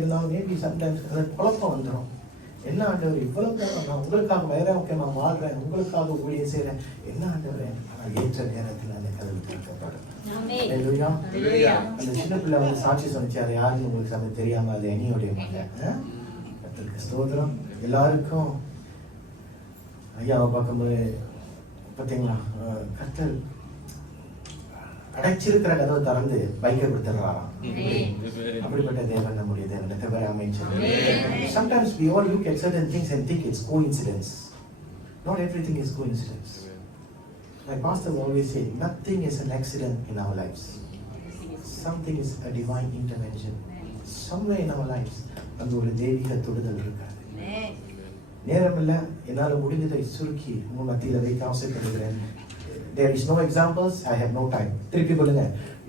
இருந்தாலும் maybe sometimes அது குழப்பம் வந்துடும். என்ன ஆண்டவர் இவ்வளவு நான் உங்களுக்காக வைராக்கியமாக வாழ்றேன், உங்களுக்காக ஊழியம் செய்கிறேன், என்ன ஆண்டவரே, ஆனால் ஏற்ற நேரத்தில் அந்த கதவு திறக்கப்படும். அந்த சின்ன பிள்ளை வந்து சாட்சி சொன்னிச்சு, அது யாருன்னு உங்களுக்கு அது தெரியாம, அது என்னையோடைய மகன். ஸ்தோத்திரம். எல்லாருக்கும் ஐயாவை பார்க்கும்போது பார்த்தீங்களா, கர்த்தர் அடைச்சிருக்கிற கதவை திறந்து பைக்கை கொடுத்துடுறாராம். அப்படிப்பட்ட தேவன் நம்முடைய தேவன். எத்தனை அமைச்சர். Sometimes we all look at certain things and think it's coincidence. Not everything is coincidence. Like Pastor always say, nothing is an accident in our lives. Something is a divine intervention. Somewhere in our lives, அங்கு ஒரு தெய்வீக தொடுதல் இருக்காது. நேரம் இல்லை, என்னால் முடிந்ததை சுருக்கி உங்கள் மத்தியில் வைக்க ஆசைப்படுகிறேன். There is no examples, I have no time. திருப்பி சொல்லுங்க.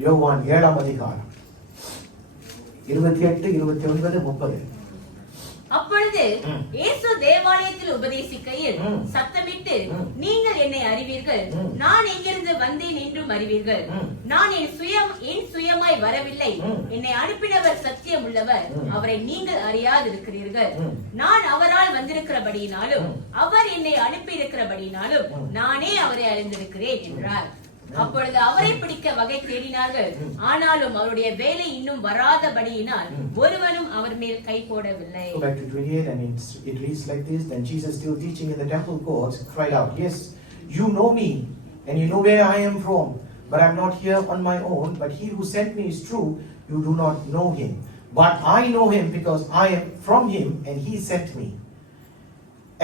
யோவான் 7ஆம் அதிகாரம் 28, 29, 30. அப்பொழுது இயேசு தேவாலயத்தில் உபதேசிக்கையில் சத்தமிட்டு, நீங்கள் என்னை அறிவீர்கள், நான் எங்கிருந்து வந்தேன் என்றும் அறிவீர்கள். நான் என் சுயமாய் வரவில்லை, என்னை அனுப்பினவர் சத்தியம் உள்ளவர், அவரை நீங்கள் அறியாதிருக்கிறீர்கள். நான் அவரால் வந்திருக்கிறபடியினாலும் அவர் என்னை அனுப்பி இருக்கிறபடியினாலும் நானே அவரை அறிந்திருக்கிறேன் என்றார். அப்பொழுது அவரை பிடிக்க வகை தேடினார்கள், ஆனாலும் அவருடைய வேலை இன்னும் வராதபடியினால் ஒருவனும் அவர் மேல் கை போடவில்லை. Go back to 28 and it reads like this. Then Jesus, still teaching in the temple courts, cried out, yes, you know me and you know where I am from, but I am not here on my own, but he who sent me is true, you do not know him, but I know him because I am from him and he sent me.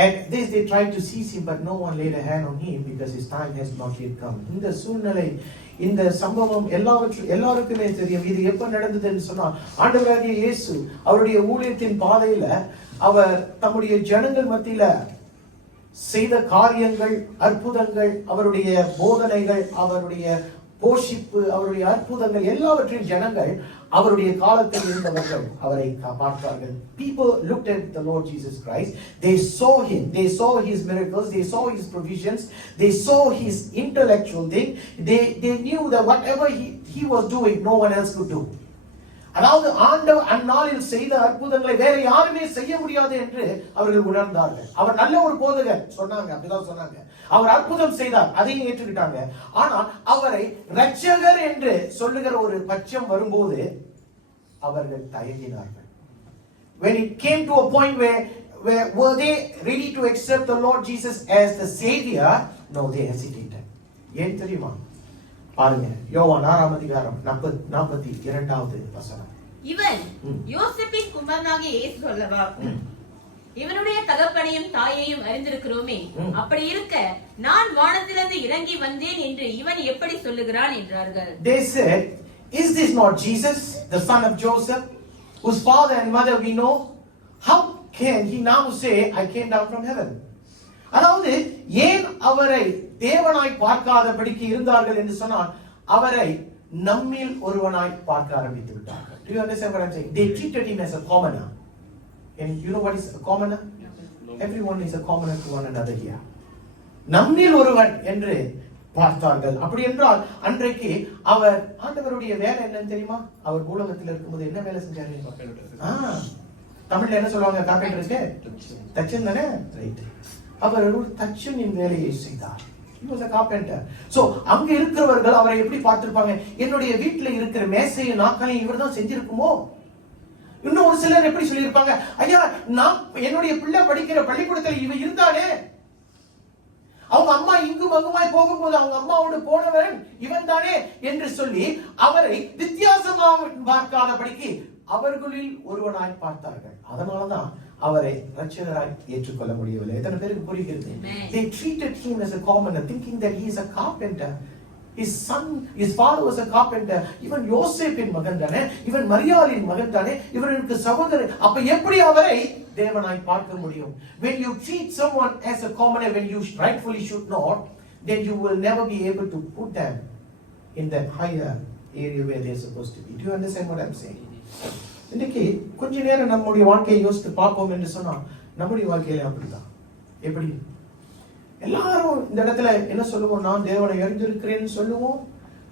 And this they tried to seize him, but no one laid a hand on him because his time has not yet come. இந்த சூழ்நிலை, இந்த சம்பவம் எல்லாருக்குமே தெரியும். இது எப்ப நடந்ததுன்னு சொன்னா, ஆண்டவராகிய இயேசு அவருடைய ஊழியத்தின் பாதையில அவர் தம்முடைய ஜனங்கள் மத்தியில செய்த காரியங்கள், அற்புதங்கள், அவருடைய போதனைகள், அவருடைய போஷிப்பு, அவருடைய அற்புதங்கள் எல்லாவற்றையும் ஜனங்கள் அவருடைய காலத்தில் இருந்தவர்கள் அவரை பார்த்தார்கள். People looked at the Lord Jesus Christ. They saw him. They saw his miracles. They saw his provisions. They saw his intellectual thing. They knew that whatever he was doing, no one else could do. அதாவது ஆண்டவர் அந்நாளில் செய்த அற்புதங்களை வேற யாருமே செய்ய முடியாது என்று அவர்கள் உணர்ந்தார்கள். அவர் நல்ல ஒரு போதகர் சொன்னாங்க, அப்படிதான் சொன்னாங்க. அவர் அற்புதம் செய்தார், அதையும் ஏற்றுக்கிட்டாங்க. ஆனால் அவரை இரட்சகர் என்று சொல்லுகிற ஒரு பட்சம் வரும்போது அவர்கள் தயங்கினார்கள். When it came to a point where were they ready to accept the Lord Jesus as the Savior? No, they hesitated. ஏன் தெரியுமா? பாருங்க, யோவான் 6ஆம் அதிகாரம் 42வது வசனம். இவன் யோசேப்பின் குமாரனாகிய இயேசு அல்லவா? இவனுடைய தகப்பனையும் தாயையும் அறிந்திருக்கிறோமே, அப்படி இருக்க நான் வானத்திலிருந்து இறங்கி வந்தேன் என்று இவன் எப்படி சொல்லுகிறான் என்றார்கள். They said, is this not Jesus, the son of Joseph, whose father and mother we know? How can he now say, I came down from heaven? அதாவது ஏன் அவரை தேவனாய் பார்க்காதபடிக்கு இருந்தார்கள் என்று சொன்னால், அவரை நம்மில் ஒருவனாய் பார்க்க ஆரம்பித்து விட்டார்கள். Do you understand what I'm saying? They treated him as a commoner. And you know what is a commoner? Everyone is a commoner to one another here. நம்மில் ஒருவன் என்று பார்த்தார்கள். அப்படி என்றால் அன்றைக்கு அவர் ஆண்டவருடைய வேலை என்னன்னு தெரியுமா? அவர் பூலோகத்தில் இருக்கும்போது என்ன வேலை செஞ்சாரு? தமிழ்ல என்ன சொல்லுவாங்க? கார்பெண்டருக்கு தச்சன் தானே? ரைட். அவர் ஒரு தச்சனின் வேலையை செய்தார். He was a carpenter. So அங்க இருக்கிறவர்கள் அவரை எப்படி பார்த்திருப்பாங்க? என்னுடைய வீட்டுல இருக்கிற மேசையும் நாற்காலியும் இவர்தான் செஞ்சிருக்குமோ? இன்னும் ஒரு சிலர் எப்படி சொல்லியிருப்பாங்க, ஐயா நான் என்னுடைய பிள்ளை படிக்கிற பள்ளிக்கூடத்தில் இவன் இருந்தானே, அவங்க அம்மா இங்கும் அங்குமாய் போகும்போது அவங்க அம்மாவோடு போனவன் இவன் தானே என்று சொல்லி அவரை வித்தியாசமாக பார்க்காதபடிக்கு அவர்களில் ஒருவனாய் பார்த்தார்கள். அதனாலதான் அவரை இரட்சகராய் ஏற்றுக்கொள்ள முடியவில்லை. எத்தனை பேருக்கு புரிகிறது? They treated him as a commoner, thinking that he is a carpenter. His father was a carpenter. இவன் யோசேப்பின் மகன் தானே, இவன் மரியாளின் மகன் தானே, இவனுக்கு சகோதரன். அப்ப எப்படி அவரை தேவனாய் பார்க்க முடியும்? When you treat someone as a commoner when you rightfully should not, then you will never be able to put them in that higher area where they are supposed to be. Do you understand what I'm saying? இன்னைக்கு கொஞ்ச நேரம் நம்முடைய வாழ்க்கையை யோசித்து பார்ப்போம் என்று சொன்னா, நம்முடைய வாழ்க்கையில அப்படிதான். எப்படி எல்லாரும் இந்த இடத்துல என்ன சொல்லுவோம்? நான் தேவனை அறிந்திருக்கிறேன்னு சொல்லுவோம்,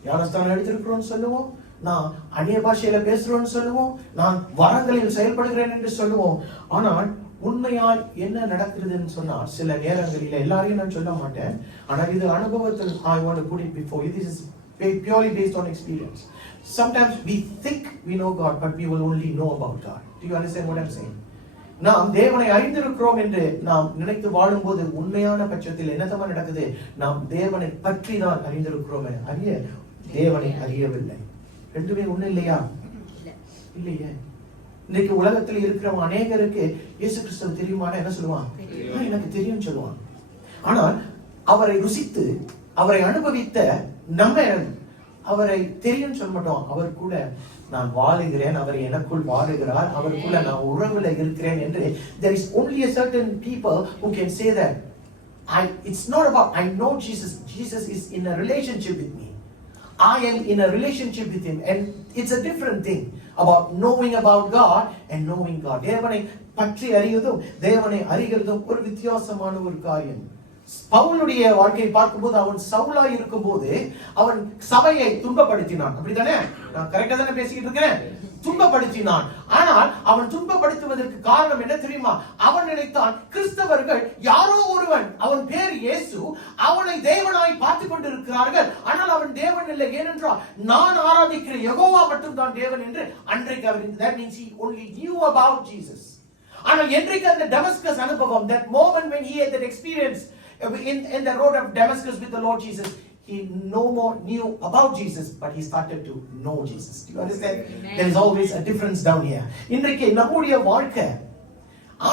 ஞானஸ்தானம் எடுத்திருக்கிறோம் சொல்லுவோம், நான் அந்நிய பாஷையில பேசுறேன்னு சொல்லுவோம், நான் வரங்களில் செயல்படுகிறேன் என்று சொல்லுவோம். ஆனால் உண்மையால் என்ன நடக்கிறதுன்னு சொன்னா, சில நேரங்களில் எல்லாரையும் நான் சொல்ல மாட்டேன், ஆனால் இது அனுபவத்தில் I want to put it before you. This is purely based on experience. Sometimes we think we know God, but we will only know about God. Do you understand what I'm saying? நாம் தேவனை அறிந்திருக்கிறோம் என்று நாம் நினைத்து வாழும்போது உண்மையான பட்சத்தில் என்னதான் நடக்குது? நாம் தேவனை பற்றி தான் அறிந்திருக்கிறோம், அறிய தேவனை அறியவில்லை. ரெண்டுமே ஒண்ணு இல்லையா? இல்லையே. இன்னைக்கு உலகத்தில் இருக்கிற அநேகருக்கு இயேசு கிறிஸ்துவ தெரியுமானா என்ன சொல்லுவான்? எனக்கு தெரியும் சொல்லுவான். ஆனால் அவரை ருசித்து அவரை அனுபவித்த நம்ம அவரை தெரியும் சொல்ல மாட்டோம். அவர் கூட நான் வாழுகிறேன், அவர் எனக்குள் வாழுகிறார், அவருக்குள்ள நான் உறவுல இருக்கிறேன் என்று. There is only a certain people who can say that. It's not about I know Jesus. Jesus is in a relationship with me. I am in a relationship with him, and it's a different thing about knowing about God and knowing God. தேவனை பற்றி அறிவதும் தேவனை அறிகிறதும் ஒரு வித்தியாசமான ஒரு காரியம். பவுலுடைய வாழ்க்கையை பார்க்கும்போது அவன் சவுலா இருக்கும்போது அவன் சபையை துன்பப்படுத்தினான். அப்படித்தானே? நான் கரெக்டா தானே பேசிக்கிட்டு இருக்கேன்? துன்பப்படுத்தினான். ஆனால் அவன் துன்பப்படுத்துவதற்கு காரணம் என்ன தெரியுமா? அவன் நினைத்தான் கிறிஸ்தவர்கள் யாரோ ஒருவன், அவன் பேர் இயேசு, அவனை தேவனாய் பார்த்து கொண்டிருக்கிறார்கள், ஆனால் அவன் தேவன் இல்லை. ஏனென்றால் நான் ஆராதிக்கிற யெகோவா மட்டும் தான் தேவன் என்று அன்றைக்கு அவர், that means he only knew about Jesus. ஆனால் என்றைக்கு அந்த டமஸ்கஸ் அனுபவம், that moment when he had that experience in the road of Damascus with the Lord Jesus, he no more knew about Jesus, but he started to know Jesus. Do you understand? Amen. There is always a difference down here. இன்றைக்கு நம்முடைய வாழ்க்கை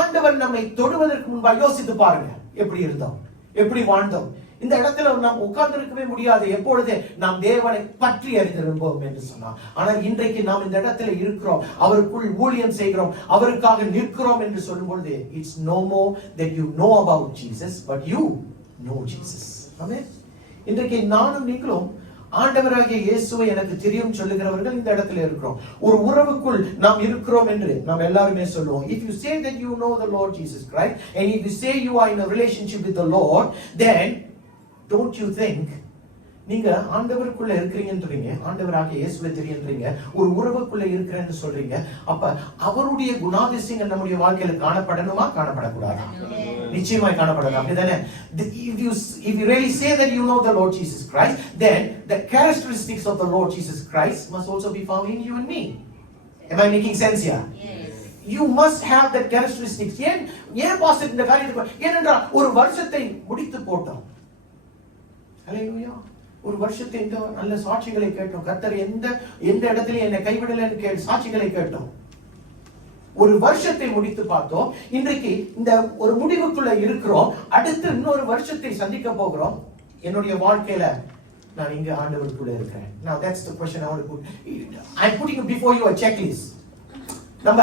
ஆண்டவர் நம்மை தொடுவதற்கு முன்பாக யோசித்து பாருங்க, எப்படி இருந்தோம், எப்படி வாழ்ந்தோம். இந்த இடத்துல நாம் உட்கார்ந்திருக்கவே முடியாது எப்பொழுது நாம் தேவனை பற்றி அறிந்திருப்போம் என்று சொன்னார். ஆனால் இன்றைக்கு நாம் இந்த இடத்துல இருக்கிறோம், அவருக்குள் ஊழியம் செய்கிறோம், அவருக்காக நிற்கிறோம் என்று சொல்லும் பொழுது it's no more that you know about Jesus, but you know Jesus. ஆமென். இன்றைக்கு நானும் நீங்களும் ஆண்டவராகிய இயேசுவை எனக்கு தெரியும் சொல்லுகிறவர்கள் இந்த இடத்துல இருக்கிறோம். ஒரு உறவுக்குள் நாம் இருக்கிறோம் என்று நாம் எல்லாருமே சொல்லுவோம். If you say that you know the Lord Jesus Christ, and if you say you are in a relationship with the Lord, then don't you think நீங்க ஆண்டவருக்குள்ள இருக்கிறீங்கன்றீங்க, ஆண்டவராகிய இயேசுவை தெரியுன்றீங்க, ஒரு உறவுக்குள்ள இருக்கிறேன்னு சொல்றீங்க. அப்ப அவருடைய குணாதிசயங்கள் நம்முடைய வாழ்க்கையில காணப்படணுமா, காணப்படக்கூடாதா? நிச்சயமாய் காணப்படணும். அப்படிதானே? If you really say that you know the Lord Jesus Christ, then the characteristics of the Lord Jesus Christ must also be found in you and me. Am I making sense here? Yes. You must have that characteristics. ஏன் pastor இந்த காரியத்துக்கு, ஏனென்றால் ஒரு வருஷத்தை முடித்து போட்டோம். ஹல்லேலூயா. ஒரு வருஷத்தை இந்த நல்ல சாட்சிகளை கேட்டோம். கர்த்தர் எந்த இடத்துல என்னை கைவிடலன்னு சாட்சிகளை கேட்டோம். ஒரு வருஷத்தை முடித்து பார்த்தோம். இன்றைக்கு இந்த ஒரு முடிவுக்குள்ள இருக்கிறோம். அடுத்து இன்னொரு வருஷத்தை சந்திக்க போகிறோம். என்னுடைய வாழ்க்கையில நான் இங்க ஆண்டவருக்குள்ள இருக்கிறேன். Now that's the question I want to put. I'm putting before you a checklist. நம்ம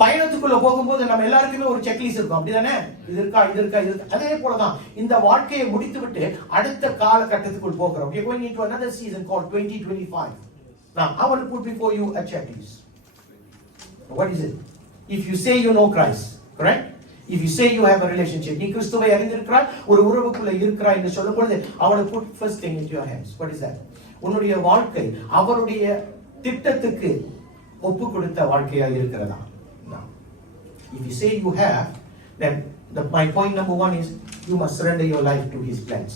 பயணத்துக்குள்ள போகும்போது நம்ம எல்லாருக்குமே ஒரு செக்லிஸ்ட் இருக்கும். அப்படிதானே? இது இருக்கா, இது இருக்கா, இது இருக்கா. அதே போலதான் இந்த வாழ்க்கையை முடித்து விட்டு அடுத்த காலகட்டத்துக்குள் போகிறோம். We are going into another season called 2025. Now I want to put before you a checklist. What is it? If you say you know Christ, correct? If you say you have a relationship, நீ கிறிஸ்துவை அறிந்திருக்கிறாய், ஒரு உறவுக்குள்ள இருக்கிறாய் என்று சொல்லும் பொழுது I want to put first thing into your hands. What is that? உன்னுடைய வாழ்க்கை அவருடைய திட்டத்துக்கு ஒப்பு கொடுத்த வாழ்க்கையா இருக்கிறதா? If you say you have, then my point number one is you must surrender your life to His plans,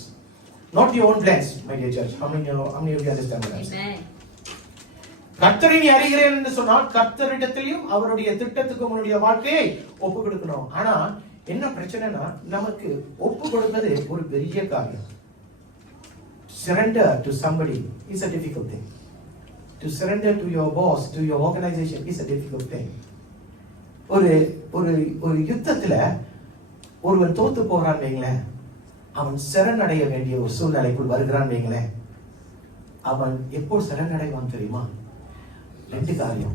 not your own plans, my dear church. How many of you understand what I'm saying? கர்த்தரை நீ அறிகிறேன் என்று சொன்னால் கர்த்தரிடத்திலும் அவருடைய திட்டத்துக்கும் உன்னுடைய வாழ்க்கையை ஒப்பு கொடுக்கணும். ஆனா என்ன பிரச்சனைனா, நமக்கு ஒப்பு கொடுப்பது ஒரு பெரிய காரியம். Surrender to somebody is a difficult thing. To surrender to your boss, to your organization is a difficult thing. ஒரு யுத்தத்துல ஒருவன் தோத்து போறான் வைங்களேன், அவன் சரணடைய வேண்டிய ஒரு சூழ்நிலைக்குள் வருகிறான் வைங்களேன், அவன் எப்போ சரணடைவான் தெரியுமா? ரெண்டு காரியம்.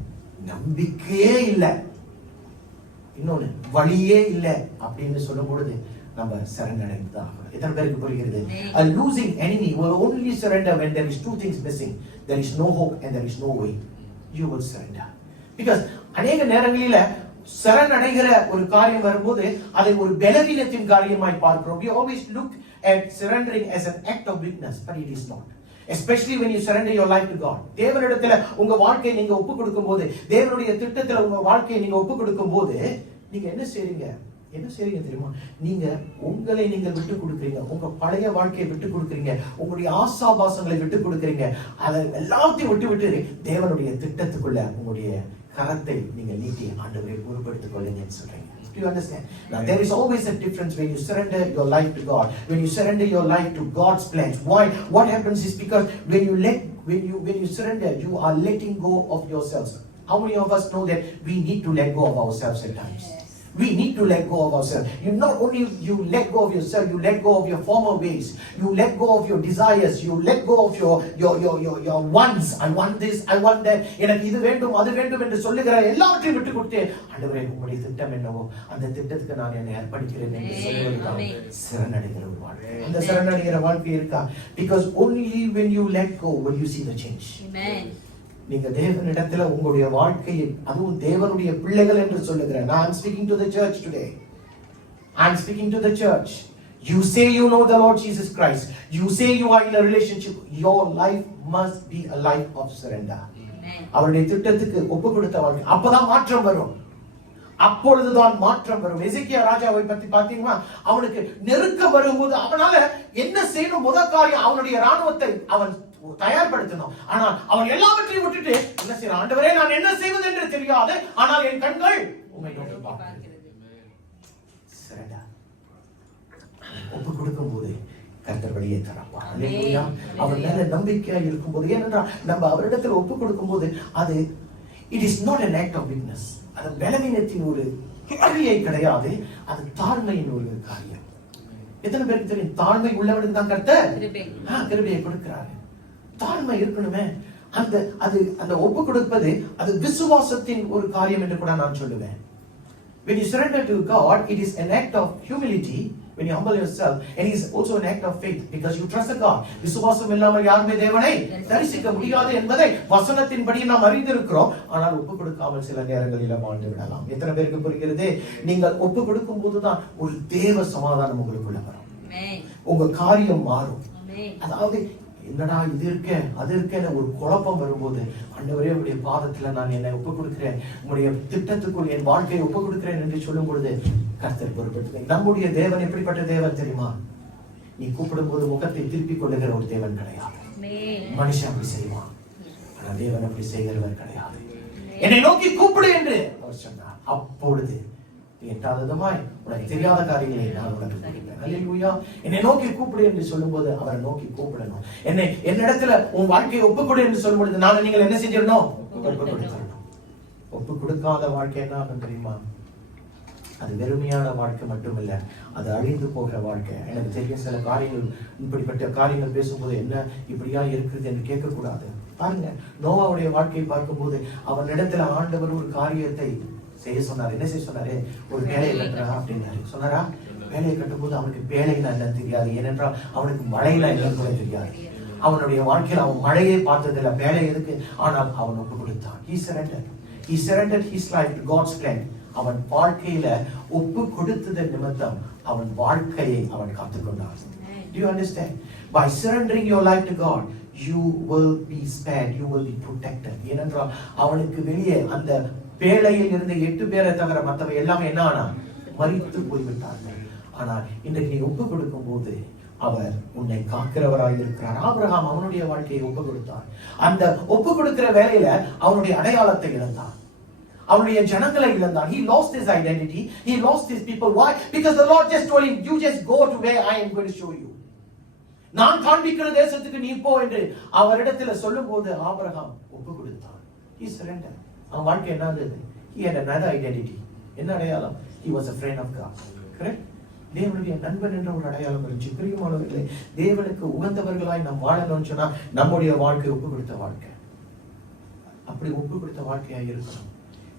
நம்பிக்கையே இல்லை, இன்னொன்னு வழியே இல்லை அப்படின்னு சொல்லும் பொழுது நம்ம சரணடைந்துதான். எத்தனை பேருக்கு புரிகிறது? A losing enemy will only surrender when there is two things missing. There is no hope and there is no way. You will surrender. Because அநேக நேரங்களில சரணடைகிற ஒரு காரியம் வரும்போது அதை ஒரு பலவீனத்தின் காரியமாய் பார்க்கிறோம். We always look at surrendering as an act of weakness, but it is not. Especially when you surrender your life to God. தேவனிடத்துல உங்க வாழ்க்கையை நீங்க ஒப்பு கொடுக்கும்போது, தேவனுடைய திட்டத்துல உங்க வாழ்க்கையை நீங்க ஒப்பு கொடுக்கும்போது, நீங்க என்ன செய்றீங்க தெரியுமா? நீங்க உங்களை நீங்க விட்டு கொடுக்குறீங்க. உங்க பழைய வாழ்க்கையை விட்டு கொடுக்குறீங்க. உங்களுடைய ஆசாபாசங்களை விட்டு கொடுக்குறீங்க. அதை எல்லாத்தையும் விட்டு தேவனுடைய திட்டத்துக்குள்ள உங்களுடைய கரத்தை நீங்க நீட்டி ஆண்டவரை பொறுப்படுத்திக் கொள்ளுங்கன்னு சொல்றீங்க. Do you understand? Now there is always a difference when you surrender your life to God. When you surrender your life to God's plans. Why? What happens is because when you surrender, you are letting go of yourselves. How many of us know that we need to let go of ourselves at times? We need to let go of ourselves. You not only you let go of yourself, you let go of your former ways. You let go of your desires. You let go of your wants. I want this, I want that. எனக்கு இது வேண்டும், அது வேண்டும் என்று சொல்லுகிற எல்லாவற்றையும் விட்டு கொடுத்து, ஆண்டவரே உம்முடைய திட்டம் என்னவோ அந்த திட்டத்துக்கு நான் என்னை அர்ப்பணிக்கிறேன் என்று சொல்லுவதுதான் சரணடைகிற ஒரு வாழ்க்கை. அந்த சரணடைகிற வாழ்க்கை இருக்கா? Because only when you let go will you see the change. Amen. நீங்க தேவனிடத்துல உங்களுடைய வாழ்க்கையை, அதுவும் தேவனுடைய பிள்ளைகள் என்று சொல்லுகிறேன். I am speaking to the church today. I am speaking to the church. You say you know the Lord Jesus Christ. You say you are in a relationship. Your life must be a life of surrender. அவருடைய திட்டத்துக்கு ஒப்பு கொடுத்த வாழ்க்கை. அப்பதான் மாற்றம் வரும். அப்பொழுதுதான் மாற்றம் வரும். எசேக்கியா ராஜாவை பத்தி பாத்தீங்கன்னா, அவனுக்கு நெருக்க வரும்போது அவனால என்ன செய்யணும்? முதல் காரியம் அவனுடைய ராணுவத்தை அவன் தயார்படுத்தணும். ஆனால் அவன் எல்லாவற்றையும் விட்டுட்டு என்ன செய்யறான்? ஆண்டவரே நான் என்ன செய்வது என்று தெரியாது, ஆனால் என் கண்கள் உம்மை நோக்கி பார்க்கிறது. ஒப்பு கொடுக்கும் போது கர்த்தர் வழியை திறப்பார். அல்லேலூயா. அவர் மேல நம்பிக்கையா இருக்கும்போது, ஏனென்றால் நம்ம அவரிடத்தில் ஒப்பு கொடுக்கும் போது அது it is not an act of weakness. அது பலவீனத்தின் ஒரு காரியை கிடையாது, அது தாழ்மையின் ஒரு காரியம். எத்தனை பேருக்கு தெரியும்? தாழ்மை உள்ளவனுக்கு தான் கர்த்தர் கிருபையை கொடுக்கிறார். தாழ்மை இருக்கணுமே. அந்த ஒப்பு கொடுப்பது அது விசுவாசத்தின் ஒரு காரியம் என்று கூட நான் சொல்லுவேன். When you surrender to God, it is an act of humility. When you humble yourself, and it is also an act of faith because you trust God. விசுவாசம் இல்லாமல் யாருமே தேவனை தரிசிக்க முடியாது என்பதை வசனத்தின்படி நாம் அறிந்திருக்கிறோம். ஆனால் ஒப்பு கொடுக்காமல் சில நேரங்களில் வாழ்ந்து விடலாம். எத்தனை பேருக்கு புரிகிறது? நீங்கள் ஒப்பு கொடுக்கும் போதுதான் ஒரு தேவ சமாதானம் உங்களுக்குள்ள வரும். உங்க காரியம் மாறும். அதாவது என்னடா இது இருக்க அது இருக்கேன்னு ஒரு குழப்பம் வரும்போது, ஆண்டவரே உங்களுடைய பாதத்துல நான் என்னை ஒப்பு கொடுக்கிறேன், உங்களுடைய திட்டத்துக்குள் என் வாழ்க்கையை ஒப்பு கொடுக்கிறேன் என்று சொல்லும் பொழுது கர்த்தர் பொறுப்பெடுத்து. நம்முடைய தேவன் எப்படிப்பட்ட தேவன் தெரியுமா? நீ கூப்பிடும் போது முகத்தை திருப்பிக் கொள்ளுகிற ஒரு தேவன் கிடையாது. மனுஷன் அப்படி செய்வான், ஆனா தேவன் அப்படி செய்கிறவர் கிடையாது. என்னை நோக்கி கூப்பிடு என்று அவர் சொன்னார். அப்பொழுது எட்டாததுமாய் உனக்கு தெரியாத காரியங்களை நான் உனக்கு கொடுப்பேன். அல்லேலூயா. என்னை நோக்கி கூப்பிடு என்று சொல்லும்போது அவரை நோக்கி கூப்பிடணும். என்னிடத்துல உன் வாழ்க்கையை ஒப்புக்கொடு என்று சொல்லும் பொழுது நான் நீங்கள் என்ன செஞ்சிடணும்? ஒப்பு கொடுத்துடணும். ஒப்பு கொடுக்காத வாழ்க்கை என்ன ஆகும் தெரியுமா? அது வெறுமையான வாழ்க்கை மட்டுமில்ல, அது அழிந்து போகிற வாழ்க்கை. எனக்கு தெரியும் சில காரியங்கள், இப்படிப்பட்ட காரியங்கள் பேசும்போது என்ன இப்படியா இருக்குது என்று கேட்கக்கூடாது. பாருங்க, நோவாவுடைய வாழ்க்கையை பார்க்கும்போது அவனிடத்துல ஆண்டவர் ஒரு காரியத்தை செய்ய சொன்னார். என்ன செய்ய சொன்னாரு? ஒரு வேலையை கட்டுறா அப்படின்னாரு. சொன்னாரா? வேலையை கட்டும் போது அவனுக்கு வேலைன்னா என்னன்னு தெரியாது. ஏனென்றால் அவனுக்கு மழையில என்னன்னு கூட தெரியாது. அவனுடைய வாழ்க்கையில அவன் மழையை பார்த்ததில்லை, வேலை எதுக்கு. ஆனால் அவன் ஒப்பு கொடுத்தான். He surrendered his life to God's plan. அவன் வாழ்க்கையில ஒப்பு கொடுத்ததன் நிமித்தம் அவன் வாழ்க்கையை அவன் காத்துக்கொண்டான். Do you understand? By surrendering your life to God, you will be spared, you will be protected. ஏனென்றால் அவனுக்கு வெளியே அந்த பேழையில் இருந்த 8 பேரை தவிர மற்றவை எல்லாமே என்ன ஆனா? மரித்து போய்விட்டார்கள். ஆனால் இன்றைக்கு நீ ஒப்பு கொடுக்கும் போது அவர் உன்னை காக்கிறவராய் இருக்கிறார். ஆபிரகாம் அவனுடைய வாழ்க்கையை ஒப்பு கொடுத்தான். அந்த ஒப்பு கொடுக்கிற வேலையில அவனுடைய அடையாளத்தை இழந்தான், அவனுடைய ஜனங்களை இழந்தான். He lost his identity, he lost his people. Why? Because the Lord just told him, you just go to where I am going to show you. நான் காண்பிக்கிற தேசத்துக்கு நீ போ என்று அவரிடத்துல சொல்லும் போது ஆபிரகாம் ஒப்பு கொடுத்தான். He surrendered. அவன் வாழ்க்கை என்ன இருந்தது? He had another identity. என்ன அடையாளம்? He was a friend of God. Correct? தேவனுடைய நண்பன் என்ற ஒரு அடையாளம் இருந்துச்சு. பிரியமானவர்களே, தேவனுக்கு உகந்தவர்களாய் நாம் வாழணும்னு சொன்னா நம்முடைய வாழ்க்கை ஒப்பு கொடுத்த வாழ்க்கை. அப்படி ஒப்பு கொடுத்த வாழ்க்கையா இருக்கணும்.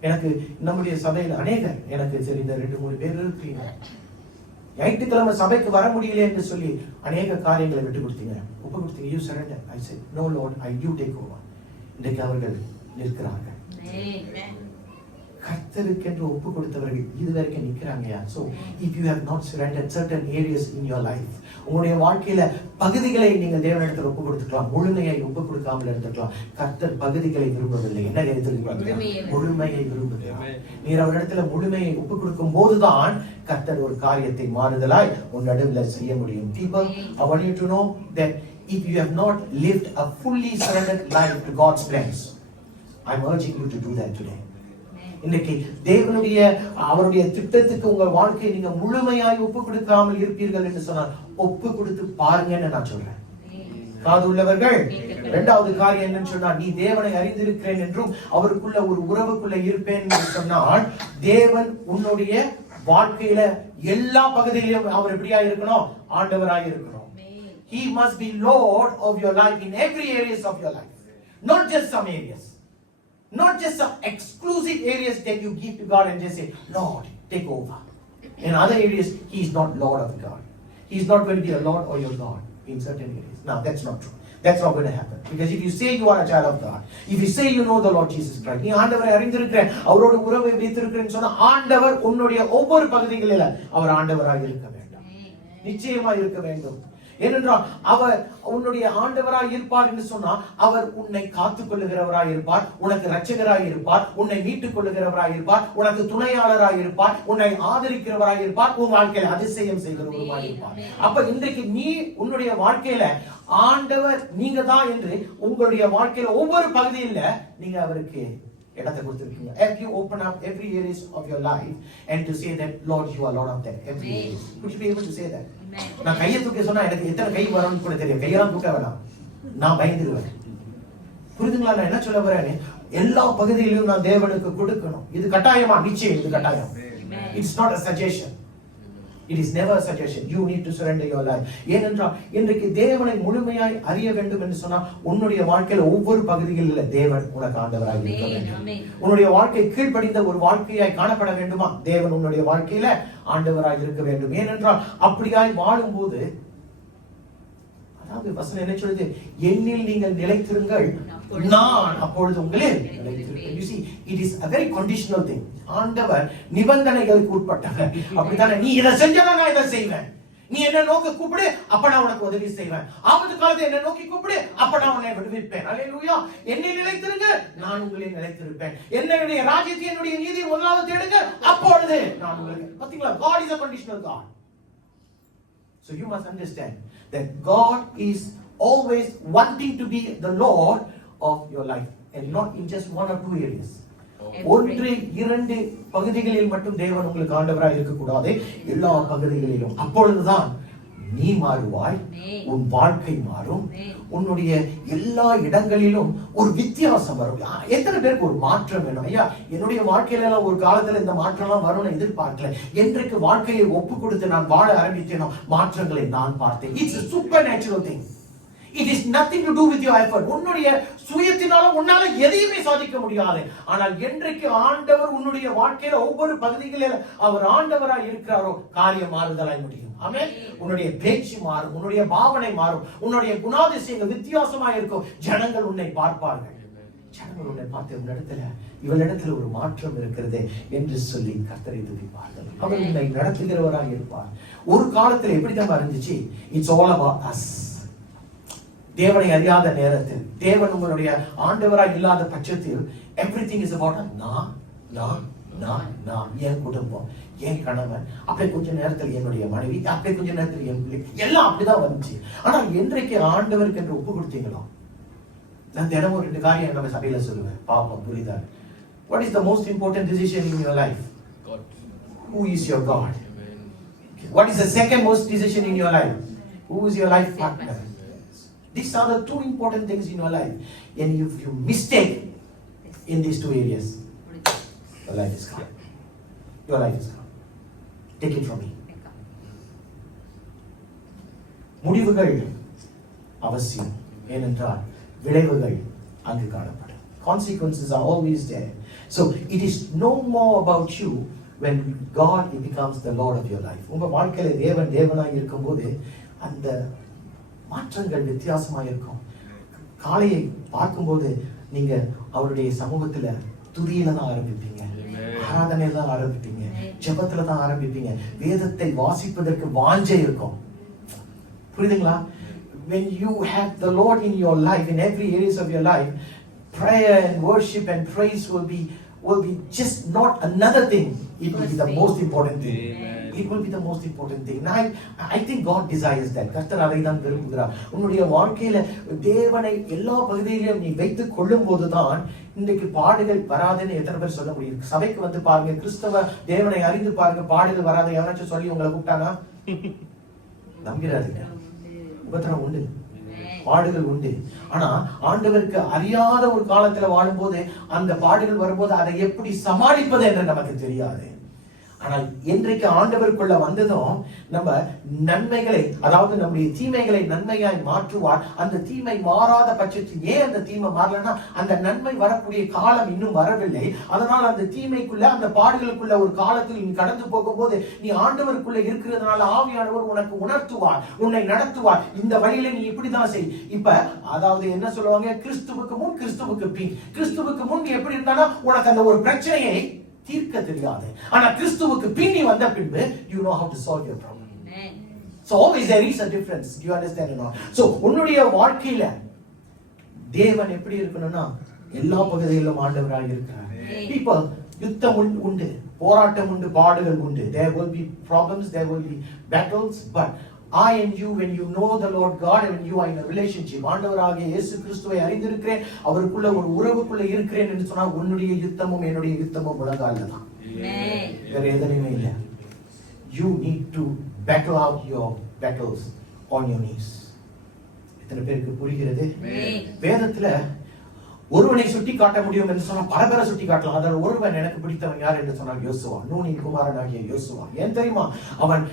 எனக்கு நம்முடைய சபையில அநேகர் எனக்கு தெரிந்த 2-3 பேர் இருக்கீங்க. ஞாயிற்றுக்கிழமை சபைக்கு வர முடியல என்று சொல்லி அநேக காரியங்களை விட்டு கொடுத்தீங்க, ஒப்பு கொடுத்தீங்க. You surrender. I said, no Lord, I do take over. இன்றைக்கு அவர்கள் நிற்கிறார்கள். கர்த்தருக்கென்று ஒப்பு கொடுத்தவர்கள் இதுவரைக்கும் நிக்கிறாங்கயா. So if you have not surrendered certain areas in your life, உங்களுடைய வாழ்க்கையில பகுதிகளை நீங்கள் தேவனிடத்தில் ஒப்பு கொடுத்துக்கலாம், முழுமையை ஒப்பு கொடுக்காமல் இருந்திருக்கலாம். கர்த்தர் பகுதிகளை விரும்பவில்லை. என்ன தெரிவித்திருக்கிறார்? முழுமையை விரும்புகிறார். நீர் அவரிடத்துல முழுமையை ஒப்பு கொடுக்கும் போதுதான் கர்த்தர் ஒரு காரியத்தை மாறுதலாய் உன் நடுவில் செய்ய முடியும். People, I want you to know that if you have not lived a fully surrendered life to God's plans, I'm urging you to do that today. இன்னைக்கு தேவனுடைய அவருடைய திட்டத்துக்கு உங்கள் வாழ்க்கையை நீங்க முழுமையாய் ஒப்பு கொடுக்காமல் இருப்பீர்கள் என்று சொன்னால் ஒப்பு கொடுத்து பாருங்கன்னு நான் சொல்றேன். காது உள்ளவர்கள் இரண்டாவது காரியம் என்னன்னு சொன்னா, நீ தேவனை அறிந்திருக்கிறேன் என்றும் அவருக்குள்ள ஒரு உறவுக்குள்ள இருப்பேன் என்று சொன்னால் தேவன் உன்னுடைய வாழ்க்கையில எல்லா பகுதியிலும் அவர் எப்படியா இருக்கணும்? ஆண்டவராய் இருக்கணும். He must be Lord of your life in every areas of your life, not just some areas. Not just some exclusive areas that you give to God and just say, Lord, take over. In other areas, He is not Lord of God. He is not going to be a Lord or your God in certain areas. Now, that's not true. That's not going to happen. Because if you say you are a child of God, if you say you know the Lord Jesus Christ, நீ ஆண்டவரை அறிந்திருக்கிறேன், அவரோட உறவை வைத்திருக்கிறேன்னு சொன்னா ஆண்டவர் உன்னுடைய ஒவ்வொரு பகுதிகளில அவர் ஆண்டவராக இருக்க வேண்டும். நிச்சயமா இருக்க வேண்டும். ஏனென்றால் அவர் உன்னுடைய ஆண்டவராய் இருப்பார் என்று சொன்னா அவர் உன்னை காத்துக் கொள்ளுகிறவராய் இருப்பார், உனக்கு இரட்சகராய் இருப்பார், உன்னை மீட்டுக் கொள்ளுகிறவராய் இருப்பார், உனக்கு துணையாளராய் இருப்பார், உன்னை ஆதரிக்கிறவராய் இருப்பார், உன் வாழ்க்கையில அதிசயம் செய்கிறவருமாய் இருப்பார். அப்ப இன்றைக்கு நீ உன்னுடைய வாழ்க்கையில ஆண்டவர் நீங்க தான் என்று உங்களுடைய வாழ்க்கையில ஒவ்வொரு பகுதியில நீங்க அவருக்கு இடத்தை கொடுத்திருக்கீங்க. If you open up every areas of your life and to say that Lord, you are Lord of that every areas, would you be able to say that? நான் கையை தூக்க சொன்னா எனக்கு எத்தனை கை வரும்னு கூட தெரியும். கையெல்லாம் தூக்க வேணாம், நான் பயந்துருவேன். புரியுதுங்களா நான் என்ன சொல்ல வரேன்? எல்லா பகுதியிலும் நான் தேவனுக்கு கொடுக்கணும். இது கட்டாயமா? நிச்சயம் இது கட்டாயம். It's not a suggestion. It is never a suggestion. You need to surrender your life. ஏனென்றால் இன்றைக்கு தேவனை முழுமையாய் அறிய வேண்டும் என்று சொன்னா உன்னுடைய வாழ்க்கையில ஒவ்வொரு பகுதிகளில் தேவன் உனக்கு ஆண்டவராக இருக்க வேண்டும். உன்னுடைய வாழ்க்கை கீழ்ப்படிந்த ஒரு வாழ்க்கையாய் காணப்பட வேண்டுமா? தேவன் உன்னுடைய வாழ்க்கையில ஆண்டவராக இருக்க வேண்டும். ஏனென்றால் அப்படியாய் வாழும்போது, அதாவது வசனம் என்ன சொல்லுது? என்னில் நீங்கள் நிலைத்திருங்கள், நான் அப்பொழுது உங்களில் நிலைத்திருப்பேன். You see, it is a very conditional thing. ஆண்டவர் நிபந்தனைகளுக்கு உட்பட்டவர். அப்படித்தானே? நீ இதை செஞ்சா நான் இதை செய்வேன், நீ என்ன நோக்கி கூப்பிடு, அப்ப நான் உனக்கு உதவி செய்வேன், ஆபத்து காலத்தை என்ன நோக்கி கூப்பிடு, அப்ப நான் உன்னை விடுவிப்பேன். அல்லேலூயா. என்னை நிலைத்திருங்க, நான் உங்களில் நிலைத்திருப்பேன். என்னுடைய ராஜ்யத்தை என்னுடைய நீதி முதலாவது தேடுங்க, அப்பொழுது நான் உங்களுக்கு. பாத்தீங்களா? God is a conditional God. So you must understand that God is always wanting to be the Lord of your life and not in just one or two areas. ஒன்று இரண்டு பகுதிகளில் மட்டும் தேவன் உங்களுக்கு ஆண்டவராக இருக்க கூடாது, எல்லா பகுதிகளிலும். அப்பொழுதுதான் நீ மாறுவாய், உன் வாழ்க்கை மாறும், உன்னுடைய எல்லா இடங்களிலும் ஒரு வித்தியாசம் வரும். எத்தனை பேருக்கு ஒரு மாற்றம் வேணும்? ஐயா, என்னுடைய வாழ்க்கையில ஒரு காலத்துல இந்த மாற்றம் எல்லாம் வரும்னு எதிர்பார்க்கல. என்றைக்கு வாழ்க்கையை ஒப்பு கொடுத்து நான் வாழ ஆரம்பித்தேனோ மாற்றங்களை நான் பார்த்தேன். It's a supernatural thing. It is nothing to do with your effort. உன்னுடைய சுயத்தினால உன்னால எதையுமே சாதிக்க முடியாது. ஆனால் என்றைக்கு ஆண்டவர் உன்னுடைய வாழ்க்கையில ஒவ்வொரு பகுதிகளில் அவர் ஆண்டவராய் இருக்கிறாரோ காரியம் மாறுதலாய் முடியும். ஆமென். உன்னுடைய பேச்சு மாறும், உன்னுடைய பாவனை மாறும், உன்னுடைய குணாதிசயங்கள் வித்தியாசமாய் இருக்கும். ஜனங்கள் உன்னை பார்ப்பார்கள். ஜனங்கள் உன்னை பார்த்து இவளிடத்துல ஒரு மாற்றம் இருக்கிறது என்று சொல்லி கர்த்தரை துதிப்பார்கள். அவர் உன்னை நடத்துகிறவராய் இருப்பார். ஒரு காலத்துல எப்படிதான் இருந்துச்சு? It's all about us. தேவனை அறியாத நேரத்தில், தேவன் உங்களுடைய ஆண்டவராய் இல்லாத பட்சத்தில் எவ்ரிதிங் இஸ் அபௌட் நான், என் குடும்பம், என் கணவன், அப்படியே கொஞ்ச நேரத்தில் என்னுடைய மனைவி, அப்படியே கொஞ்ச நேரத்தில் என் பிள்ளை, எல்லாம் அப்படிதான் வந்துச்சு. ஆனால் என்றைக்கு ஆண்டவருக்கு என்று ஒப்பு கொடுத்தீங்களோ, நான் தினமும் 2 காரியம் நம்ம சபையில சொல்லுவேன், பாப்போம் புரியுதா? What is the most important decision in your life? God. Who is your God? What is the second most decision in your life? Who is your life partner? These are the 2 important things in your life. And if you mistake in these 2 areas, your life is gone. Your life is gone. Take it from me. முடிவுகள் அவசியம். ஏனென்றால் விளைவுகள் அங்கு காணப்படும். Consequences are always there. So it is no more about you when God becomes the Lord of your life. உங்க வாழ்க்கையில தேவனாய் இருக்கும்போது அந்த மாற்றங்கள் வித்தியாசமாக இருக்கும். காலையை பார்க்கும்போது நீங்க அவருடைய சமூகத்துல துதியில தான் ஆரம்பிப்பீங்க, ஆராதனையில தான் ஆரம்பிப்பீங்க, ஜெபத்துல தான் ஆரம்பிப்பீங்க, வேதத்தை வாசிப்பதற்கு வாஞ்சை இருக்கும். புரியுதுங்களா? When you have the Lord in your life, in every areas of your life, prayer and worship and praise will be just not another thing. It will be the most important thing. It will be the most important thing. Now, I think God desires that. கர்த்தர் அதை தான் விரும்புகிறார். உன்னுடைய வாழ்க்கையில தேவனை எல்லா பகுதியிலும் நீ வைத்துக் கொள்ளும் போதுதான் இன்றைக்கு பாடுகள் வராதுன்னு எத்தனை பேர் சொல்ல முடியும்? சபைக்கு வந்து பாருங்க, கிறிஸ்தவ தேவனை அறிந்து பாருங்க, பாடுகள் வராது எவனாச்சும் சொல்லி உங்களை கூப்பிட்டானா? நம்பிராதீங்க. உபத்திரம் உண்டு, பாடுகள் உண்டு. ஆனா ஆண்டவருக்கு அறியாத ஒரு காலத்துல வாழும்போது அந்த பாடுகள் வரும்போது அதை எப்படி சமாளிப்பது என்று நமக்கு தெரியாது. ஆனால் என்றைக்கு ஆண்டவருக்குள்ள வந்ததும் நம்ம நன்மைகளை, அதாவது நம்முடைய தீமைகளை நன்மையாய் மாற்றுவார். அந்த தீமை மாறாத பட்சத்தில், ஏன் அந்த தீமை மாறலன்னா அந்த நன்மை வரக்கூடிய காலம் இன்னும் வரவில்லை. அதனால் அந்த தீமைக்குள்ள, அந்த பாடுகளுக்குள்ள ஒரு காலத்தில் நீ கடந்து போகும்போது நீ ஆண்டவருக்குள்ள இருக்கிறதுனால ஆவியானவர் உனக்கு உணர்த்துவார், உன்னை நடத்துவார். இந்த வழியில நீ இப்படிதான் செய். இப்ப அதாவது என்ன சொல்லுவாங்க, கிறிஸ்துவுக்கு முன் கிறிஸ்துவுக்கு பின். கிறிஸ்துவுக்கு முன் எப்படி இருந்தாலும் உனக்கு அந்த ஒரு பிரச்சனையை தீர்க்க தெரியாது. ஆனா கிறிஸ்துவுக்கு பின் நீ வந்த பின்பு you know how to solve your problem. So always there is a difference. Do you understand or not? So உன்னுடைய வாழ்க்கையில தேவன் எப்படி இருக்கணும்னா எல்லா பகுதிகளிலும் ஆண்டவராக இருக்கிறார். People, யுத்தம் உண்டு, போராட்டம் உண்டு, பாடுகள் உண்டு. There will be problems, there will be battles, but I and you, when you know the Lord God, when you are in a relationship, ஆண்டவராகிய இயேசு கிறிஸ்துவை அறிந்திருக்கிறேன், அவருக்குள்ள ஒரு உறவுக்குள்ள இருக்கிறேன் என்று சொன்னா உன்னுடைய யுத்தமும் என்னுடைய யுத்தமும் முழங்கால்ல தான். வேற எதுலையுமே இல்லை. You need to battle out your battles on your knees. எத்தனை பேருக்கு புரிகிறது? வேதத்துல ஒருவனை சுட்டி காட்ட முடியும் என்று சொன்னா பல பேரை சுட்டி காட்டலாம். அதில் ஒருவன் எனக்கு பிடித்தவன் யார் என்று சொன்னார் யோசுவா, நூனின் குமாரனாகிய யோசுவா. ஏன் தெரியுமா? அவன்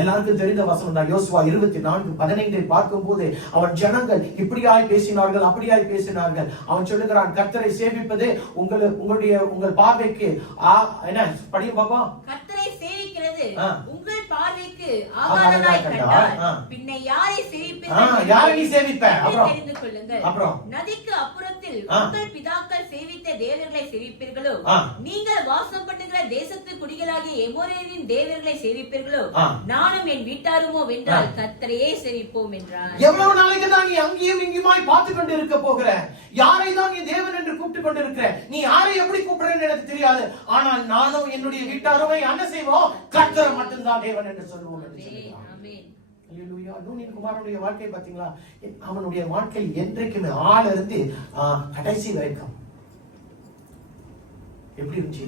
எல்லாருக்கும் தெரிந்த வசனம் தான். யோசுவா 24:15 பார்க்கும் போது அவன் ஜனங்கள் இப்படியாய் பேசினார்கள், அப்படியாய் பேசினார்கள். அவன் சொல்லுகிறான், கர்த்தரை சேவிப்பது உங்கள் பார்வைக்கு என்ன படியும் பாப்பா? கர்த்தரை சேவிக்கிறது உங்கள் பார்வைக்கு ஆகாததாய் கண்டால் பின்ன யாரை சேவிப்பீர்கள்? யாரை நீ சேவிப்ப? அப்புறம் தெரிந்து கொள்ளுங்கள். அப்புறம் நதிக்கு அப்புறத்தில் உங்கள் பிதாக்கள் சேவித்த தேவர்களை சேவிப்பீர்களோ, நீங்கள் வாசம் பண்ணுகிற தேசத்து குடிகளாகிய எமோரியரின் தேவர்களை சேவிப்பீர்களோ, நானும் என் வீட்டாருமோ வென்றால் கர்த்தரையே சேவிப்போம் என்றார். எவ்வளவு நாளைக்கு தான் நீ அங்கேயும் இங்கேயுமாய் பார்த்து கொண்டு இருக்க போகிற? யாரை தான் நீ தேவன் என்று கூப்பிட்டு கொண்டு இருக்கிற? நீ யாரை எப்படி கூப்பிடுறேன்னு எனக்கு தெரியாது. ஆனால் நானும் என்னுடைய வீட்டாருமே என்ன செய்வோம்? கர்த்தரை மட்டும்தான் தேவன் என்று சொல்லுவோம் என்று சொல்லுகிறார். நூனின் குமாரனுடைய வாழ்க்கை பாத்தீங்களா? அவனுடைய வாழ்க்கையில் என்றைக்குமே ஆள இருந்து கடைசி வரைக்கும் எப்படி இருந்துச்சு?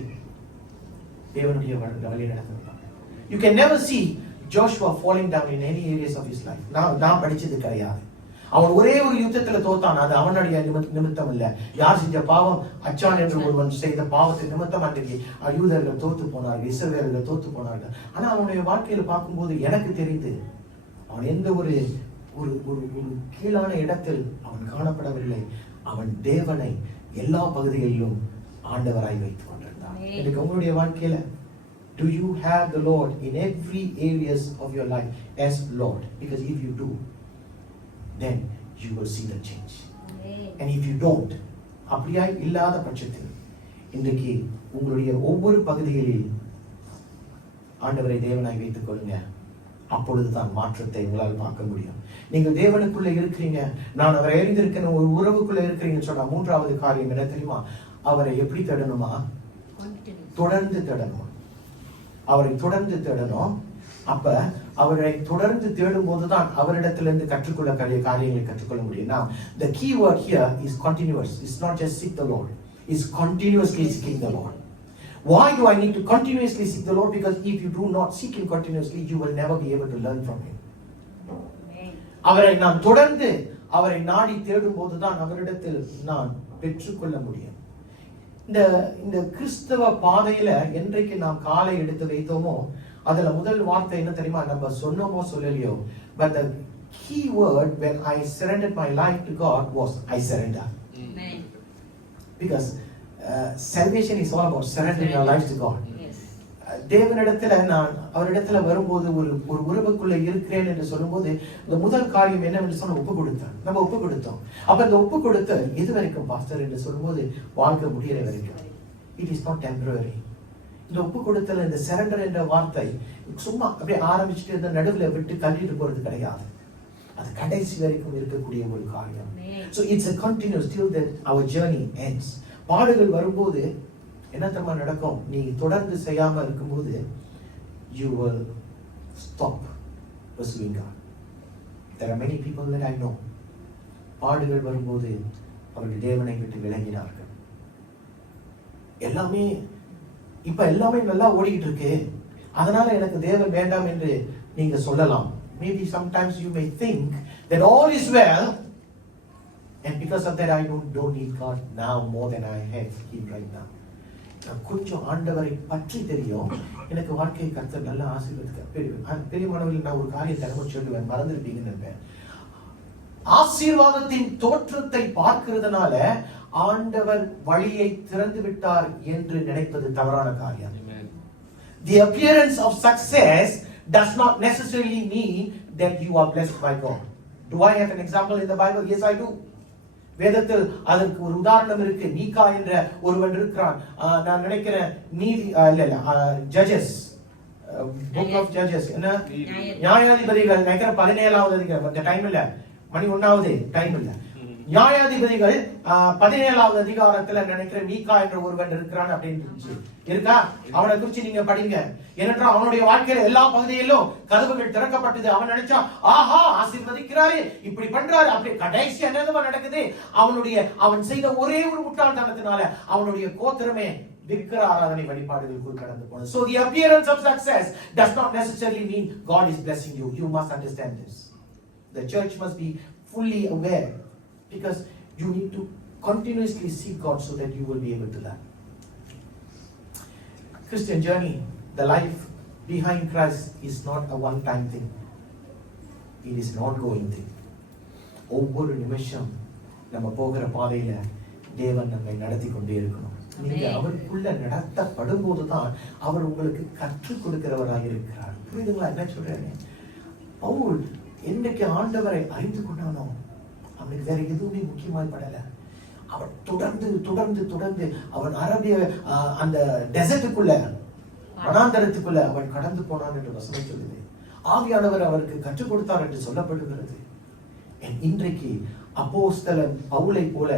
தேவனுடைய வழி நடந்திருப்பாங்க. You can never see Joshua falling down in any areas of his life. நான் படிச்சது கிடையாது. அவன் ஒரே ஒரு யுத்தத்துல தோத்தான். அது அவனுடைய நிமித்தம் இல்ல. யார் செஞ்ச பாவம்? அச்சான் என்று ஒருவன் செய்த பாவத்தின் நிமித்தம் அன்றைக்கு யூதர்கள் தோத்து போனார்கள், இஸ்ரவேலர்கள் தோத்து போனார்கள். ஆனா அவனுடைய வாழ்க்கையில பார்க்கும்போது எனக்கு தெரியுது, அவன் எந்த ஒரு கீழான இடத்தில் அவன் காணப்படவில்லை. அவன் தேவனை எல்லா பகுதிகளிலும் ஆண்டவராய் வைத்துக் கொண்டிருந்தான். இன்னைக்கு உங்களுடைய வாழ்க்கையில do you have the Lord in every areas of your life as Lord? Because if you do, then you will see the change. And if you don't, அப்படியே இல்லாத பட்சத்தில் இன்றைக்கு உங்களுடைய ஒவ்வொரு பகுதிகளில் ஆண்டவரை தேவனாய் வைத்துக் கொள்ளுங்க. அப்பொழுதுதான் மாற்றத்தை உங்களால் பார்க்க முடியும். நீங்கள் தேவனுக்குள்ள இருக்கிறீங்க, நான் அவரை அறிந்திருக்கேன், ஒரு உறவுக்குள்ள இருக்கிறீங்கன்னு சொன்னா மூன்றாவது காரியம் என்ன தெரியுமா? அவரை எப்படி தேடணுமா? தொடர்ந்து தேடணும். அவரை தொடர்ந்து தேடணும். அப்ப அவரை தொடர்ந்து தேடும் போதுதான் அவரிடத்திலிருந்து கற்றுக்கொள்ள காரியங்களை கற்றுக்கொள்ள முடியும். Now, the key word here is continuous. It's not just seek the Lord. It's continuously seeking the Lord. Why do I need to continuously seek the Lord? Because if you do not seek Him continuously, you will never be able to learn from Him. அவரை நான் தொடர்ந்து அவரை நாடி தேடும் போதுதான் அவரிடத்தில் நான் பெற்றுக்கொள்ள முடியும். இந்த கிறிஸ்தவ பாதையில என்றைக்கு நாம் காலை எடுத்து வைத்தோமோ அதுல முதல் வார்த்தை என்ன தெரியுமா? நம்ம சொன்னோமோ சொல்லலையோ, but the key word when I surrendered my life to God was I surrender. Amen. Because salvation is all about surrendering our lives to God. தேவனிடத்துல நான் அவரிடத்துல வரும்போது ஒரு உறவுக்குள்ள இருக்கிறேன் என்று சொல்லும்போது இந்த முதல் காரியம் என்னவென்று சொன்ன ஒப்பு கொடுத்தேன். நம்ம ஒப்பு கொடுத்தோம். அப்ப இந்த ஒப்பு கொடுத்த எது வரைக்கும் பாஸ்டர் என்று சொல்லும்போது வாழ்க்கை முடிகிற வரைக்கும். It is not temporary. இந்த ஒப்பு கொடுத்தல இந்த சரண்டர் என்ற வார்த்தை சும்மா அப்படியே ஆரம்பிச்சுட்டு இருந்த நடுவில் விட்டு தள்ளிட்டு போறது கிடையாது. அது கடைசி வரைக்கும் இருக்கக்கூடிய ஒரு காரியம். So it's a continuous till that our journey ends. பாடுகள் வரும்போது என்ன தெரியுமா நடக்கும்? நீ தொடர்ந்து செய்யாம இருக்கும்போது you will stop pursuing God. There are many people that I know. பாடுகள் வரும்போது அவர்கள் தேவனை விட்டு விலகினார்கள். எல்லாமே இப்ப எல்லாமே நல்லா ஓடிக்கிட்டு இருக்கு, அதனால எனக்கு தேவன் வேண்டாம் என்று நீங்க சொல்லலாம். Maybe sometimes you may think that all is well, and because of that I don't need God now more than I have Him right now. நான் கொஞ்சம் ஆண்டவரை பற்றி தெரியும், எனக்கு வாழ்க்கையை கர்த்தர் நல்ல ஆசீர்வதிக்க பெரிய மாணவர்கள். நான் ஒரு காரியத்தை சொல்லுவேன், மறந்துருப்பீங்கன்னு நினைப்பேன். ஆசீர்வாதத்தின் தோற்றத்தை பார்க்கிறதுனால ஆண்டவர் வழியை திறந்து விட்டார் என்று நினைப்பது தவறான காரியம். The appearance of success does not necessarily mean that you are blessed by God. Do I have an example in the Bible? Yes, I do. வேதத்தில் அதற்கு ஒரு உதாரணம் இருக்கு. மீகா என்ற ஒருவன் இருக்கிறான். நான் நினைக்கிறேன் நீதி ஜட்ஜஸ், புக் ஆஃப் ஜட்ஜஸ், என்ன நியாயாதிபதிகள் நினைக்கிற 17வது அதிகாரம், டைம் இல்ல, மணி 1வது டைம் இல்ல. நியாயாதிபதிகள் 17வது அதிகாரத்துல நினைக்கிற மீகா என்ற ஒருவன் இருக்கிறான் அப்படின்னு இருக்கா? அவனை குறிச்சு நீங்க படிங்க. ஏனென்றால் அவனுடைய வாழ்க்கையில எல்லா பகுதியிலும் கதவுகள் திறக்கப்பட்டது. அவன் நினைச்சா ஆஹா ஆசீர்வதிக்கிறாரு, இப்படி பண்றாரு, அப்படி கடைசி என்னதுமா நடக்குது? அவன் செய்த ஒரே ஒரு முட்டாள்தனத்தினால அவனுடைய கோத்திரமே விக்கிர ஆராதனை வழிபாடுகளுக்குள் கடந்து போனது. So the appearance of success does not necessarily mean God is blessing you. You must understand this. The church must be fully aware, because you need to continuously seek God so that you will be able to learn. Christian journey, the life behind Christ is not a one-time thing. It is an ongoing thing. ஒவ்வொரு நிமிஷம் நம்ம போகிற பாதையில தேவன் நம்மை நடத்தி கொண்டே இருக்கணும். நீங்க அவருக்குள்ள நடத்தப்படும் போதுதான் அவர் உங்களுக்கு கற்றுக் கொடுக்கிறவராக இருக்கிறார். புரியுதுங்களா என்ன சொல்றேன்? பவுல் என்னைக்கு ஆண்டவரை அறிந்து கொண்டானோ அவனுக்கு வேற எதுவுமே முக்கியமாய் படல. அவன் தொடர்ந்து அவன் அரபிய அந்த டெசர்ட்டுக்குள்ள, வனாந்தரத்துக்குள்ள அவன் கடந்து போனான் என்று வசனம் சொல்லுது. ஆவியானவர் அவருக்கு கற்றுக் கொடுத்தார் என்று சொல்லப்படுகிறது. இன்றைக்கு அப்போஸ்தலன் பவுலை போல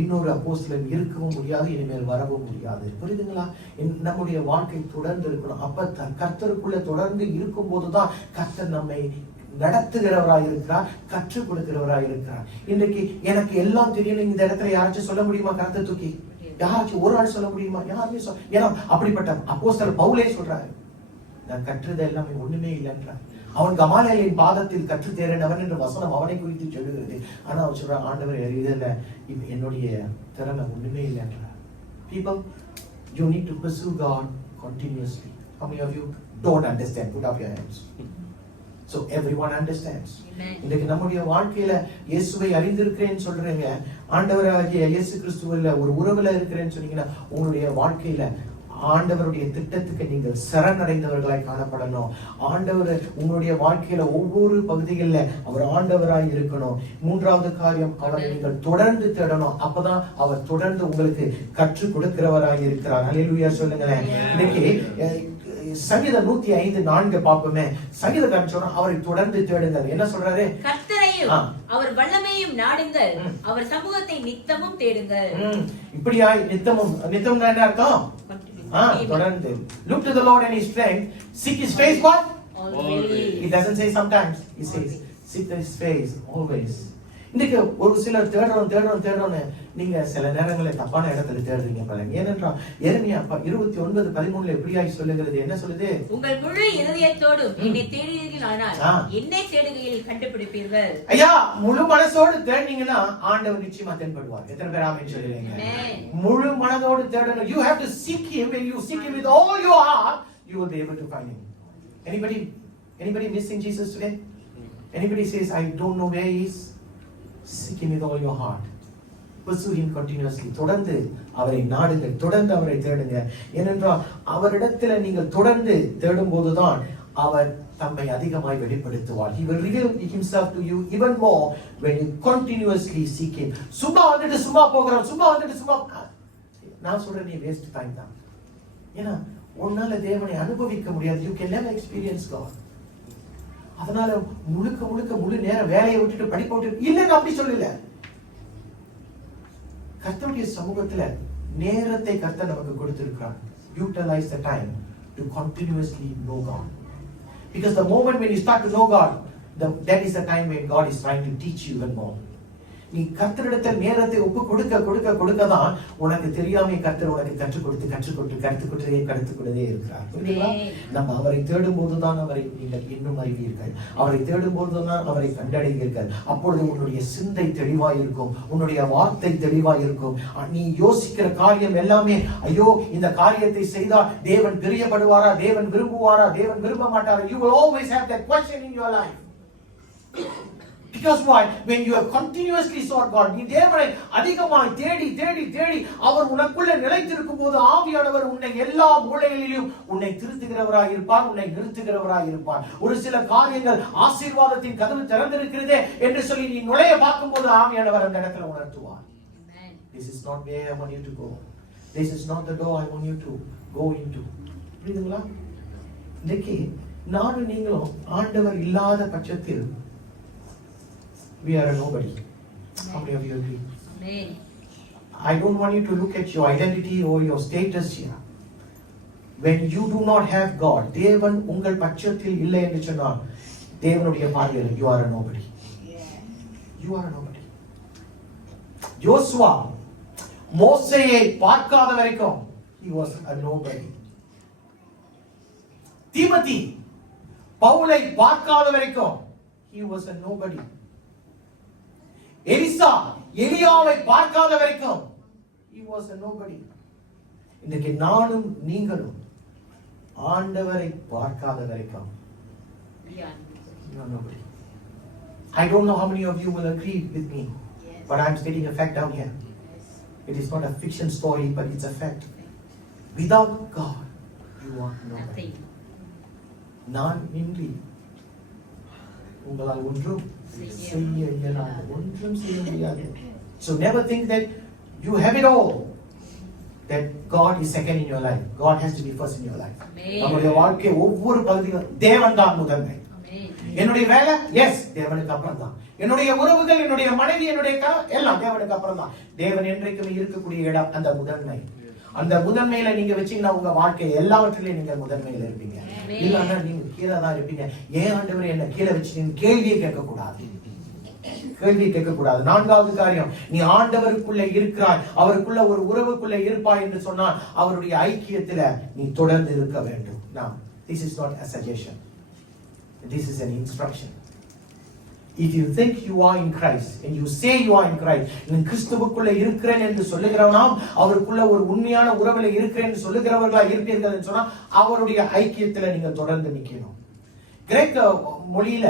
இன்னொரு அப்போஸ்தலன் இருக்கவும் முடியாது, இனிமேல் வரவும் முடியாது. புரியுதுங்களா? நம்முடைய வாழ்க்கை தொடர்ந்து இருக்கணும். அப்ப கர்த்தருக்குள்ள தொடர்ந்து இருக்கும் போதுதான் கர்த்தர் நம்மை நடத்துகிறவராய் இருக்கிறார், கற்றுக் கொடுக்கிறவராய் இருக்கிறார். இன்றைக்கு எனக்கு எல்லாம் தெரியும் இந்த இடத்துல யாராச்சும் சொல்ல முடியுமா? கருத்தை தூக்கி யாராச்சும் ஒரு ஆள் சொல்ல முடியுமா? யாருமே சொல்ல. ஏன்னா அப்படிப்பட்ட அப்போஸ்தலர் பவுலே சொல்றாரு, நான் கற்றது எல்லாமே ஒண்ணுமே இல்லைன்றார். அவன் கமாலியலின் பாதத்தில் கற்று தேறினவன் என்ற வசனம் அவனை குறித்து சொல்லுகிறது. ஆனா அவன் சொல்றான், ஆண்டவர் இதுல என்னுடைய திறமை ஒண்ணுமே இல்லைன்றார். People, you need to pursue God continuously. How many of you don't understand? Put up your hands. So everyone understands. இன்னைக்கு நம்முடைய வாழ்க்கையில இயேசுவை அறிந்திருக்கிறேன்னு சொல்றீங்க, ஆண்டவராகிய இயேசு கிறிஸ்துவில ஒரு உறவுல இருக்கிறேன்னு சொன்னீங்கன்னா உங்களுடைய வாழ்க்கையில ஆண்டவருடைய திட்டத்துக்கு நீங்கள் சரணடைந்தவர்களாய் காணப்படணும். ஆண்டவர் உங்களுடைய வாழ்க்கையில ஒவ்வொரு பகுதிகளில் அவர் ஆண்டவராய் இருக்கணும். மூன்றாவது காரியம், அவரை நீங்கள் தொடர்ந்து தேடணும். அப்பதான் அவர் தொடர்ந்து உங்களுக்கு கற்றுக் கொடுக்கிறவராய் இருக்கிறார். அல்லேலூயா சொல்லுங்களேன். இன்னைக்கு சங்கீதம் 105:4 பாப்போமே. சங்கீதக்காரன் சொன்னா அவரை தொடர்ந்து தேடுங்கள். என்ன சொல்றாரு? கர்த்தரையும் அவர் வல்லமையும் நாடுங்கள், அவர் சமூகத்தை நித்தமும் தேடுங்கள். இப்படியாய் நித்தமும் என்ன அர்த்தம்? தொடர்ந்து. Look to the Lord and His strength. Seek His face what? Always. It doesn't say sometimes. It says seek His face always. இன்னைக்கு ஒரு சிலர் தேடுறோம் நீங்க சில நேரங்களில் தப்பான இடத்துல தேடுறீங்க பாருங்க. ஏனென்றால் எரேமியா 29:13 எப்படியாய் சொல்லுகிறது? என்ன சொல்லுது? உங்கள் முழு இதயத்தோடும் என்னை தேடுவீர்களானால் என்னை தேடுகையில் கண்டுபிடிப்பீர்கள். ஐயா, முழு மனசோடு தேடினீங்கன்னா ஆண்டவர் நிச்சயமா தென்படுவார். எத்தனை பேர் ஆமென் சொல்றீங்க? முழு மனதோடு தேடணும். You have to seek Him. When you seek Him with all your heart, you will be able to find Him. Anybody missing Jesus today? Anybody says I don't know where He is? Seek Him with all your heart. Pursue Him continuously. தொடர்ந்து அவரை நாடுங்கள், தொடர்ந்து அவரை தேடுங்க. ஏனென்றால் அவரிடத்துல நீங்கள் தொடர்ந்து தேடும் போதுதான் அவர் தம்மை அதிகமாய் வெளிப்படுத்துவார். He will reveal Himself to you even more when you continuously seek Him. சும்மா போகிறோம், சும்மா நான் சொல்றேன், நீ வேஸ்ட் டைம் தான். ஏன்னா உன்னால தேவனை அனுபவிக்க முடியாது. You can never experience God. அதனால முழு நேரம் வேலையை விட்டுட்டு படிப்பை விட்டுட்டு இல்லைன்னு அப்படி சொல்லல. கர்த்தருடைய சமூகத்துல நேரத்தை கர்த்தர் நமக்கு கொடுத்திருக்கிறார். Utilize the time to continuously know God. Because the moment when you start to know God, that is the time when God is trying to teach you even more. நீ கர்த்தரிடத்தில் நேரத்தை ஒப்பு கொடுக்க தான் உனக்கு தெரியாம கர்த்தர் உனக்கு கற்றுக்கொண்டே இருக்கிறார். நம்ம அவரை தேடும் போதுதான் அவரை நீங்கள் இன்னும் அறிவீர்கள். அவரை தேடும் போதுதான் அவரை கண்டடைவீர்கள். அப்பொழுது உன்னுடைய சிந்தை தெளிவாய் இருக்கும், உன்னுடைய வார்த்தை தெளிவாய் இருக்கும். நீ யோசிக்கிற காரியம் எல்லாமே, ஐயோ இந்த காரியத்தை செய்தால் தேவன் பிரியப்படுவாரா, தேவன் விரும்புவாரா, தேவன் விரும்ப மாட்டாரா? You will always have that question in your life. Because why? When you have continuously sought God, நீ தேவனை அதிகமாய் தேடி அவர் உனக்குள்ள நிலைத்திருக்கும் போது ஆவியானவர் உன்னை எல்லா மூலைகளிலும் உன்னை திருத்துகிறவராய் இருப்பார், உன்னை நிறுத்துகிறவராய் இருப்பார். ஒரு சில காரியங்கள் ஆசீர்வாதத்தின் கதவு திறந்திருக்கிறதே என்று சொல்லி நீ நுழைய பார்க்கும் போது ஆவியானவர் அந்த இடத்துல உணர்த்துவார். This is not where I want you to go. This is not the door I want you to go into. புரியுதுங்களா? இன்னைக்கு நானும் நீங்களும் ஆண்டவர் இல்லாத பட்சத்தில் we are a nobody. How many of you agree? Amen. I don't want you to look at your identity or your status here. When you do not have God, தேவன் உங்கள் பட்சத்தில் இல்லை என்று சொன்னால் தேவனுடைய பார்வையில் you are a nobody. You are a nobody. யோசுவா மோசேயை பார்க்காத வரைக்கும் he was a nobody. Timothy பவுலை பார்க்காத வரைக்கும் he was a nobody. Elisha எலியாவை பார்க்காத வரைக்கும் he was a nobody. இன்னைக்கு நானும் நீங்களும் ஆண்டவரை பார்க்காத வரைக்கும் you are nobody. I don't know how many of you will agree with me, but I'm stating a fact down here. It is not a fiction story, but it's a fact. Without God, you are nobody. நான் இன்றி உங்களால் ஒன்றும் செய்ய இயலாது, ஒன்றும் செய்ய முடியாது. So never think that you have it all, that God is second in your life. God has to be first in your life. நம்முடைய வாழ்க்கை ஒவ்வொரு பகுதியிலும் தேவன் தான் முதன்மை. என்னுடைய வேலை எஸ் தேவனுக்கு அப்புறம் தான். என்னுடைய உறவுகள், என்னுடைய மனைவி, என்னுடைய கணவன் எல்லாம் தேவனுக்கு அப்புறம் தான். தேவன் என்றைக்குமே இருக்கக்கூடிய இடம் அந்த முதன்மை. அந்த முதன்மையில நீங்க வச்சீங்கன்னா உங்க வாழ்க்கை எல்லாவற்றிலையும் நீங்க முதன்மையில இருப்பீங்க. இல்லன்னா நீங்க கீழே தான் இருப்பீங்க. ஏன் ஆண்டவரே என்ன கீழே வச்சுட்டீங்க கேள்வியே கேட்க கூடாது. நான்காவது காரியம், நீ ஆண்டவருக்குள்ள இருக்கிறாய், அவருக்குள்ள ஒரு உறவுக்குள்ள இருப்பாய் என்று சொன்னால் அவருடைய ஐக்கியத்துல நீ தொடர்ந்து இருக்க வேண்டும். Now, this is not a suggestion. This is an instruction. If you think you are in Christ and you say you are in Christ, நீ கிறிஸ்துவுக்குள்ள இருக்கிறேன் என்று சொல்லுகிறவனாம், அவருக்குள்ள ஒரு உண்மையான உறவுல இருக்கிறேன் என்று சொல்லுகிறவர்களா இருப்பீர்கள் என்று சொன்னா அவருடைய ஐக்கியத்துல நீங்க தொடர்ந்து நிக்கணும். கிரேக்க மொழியில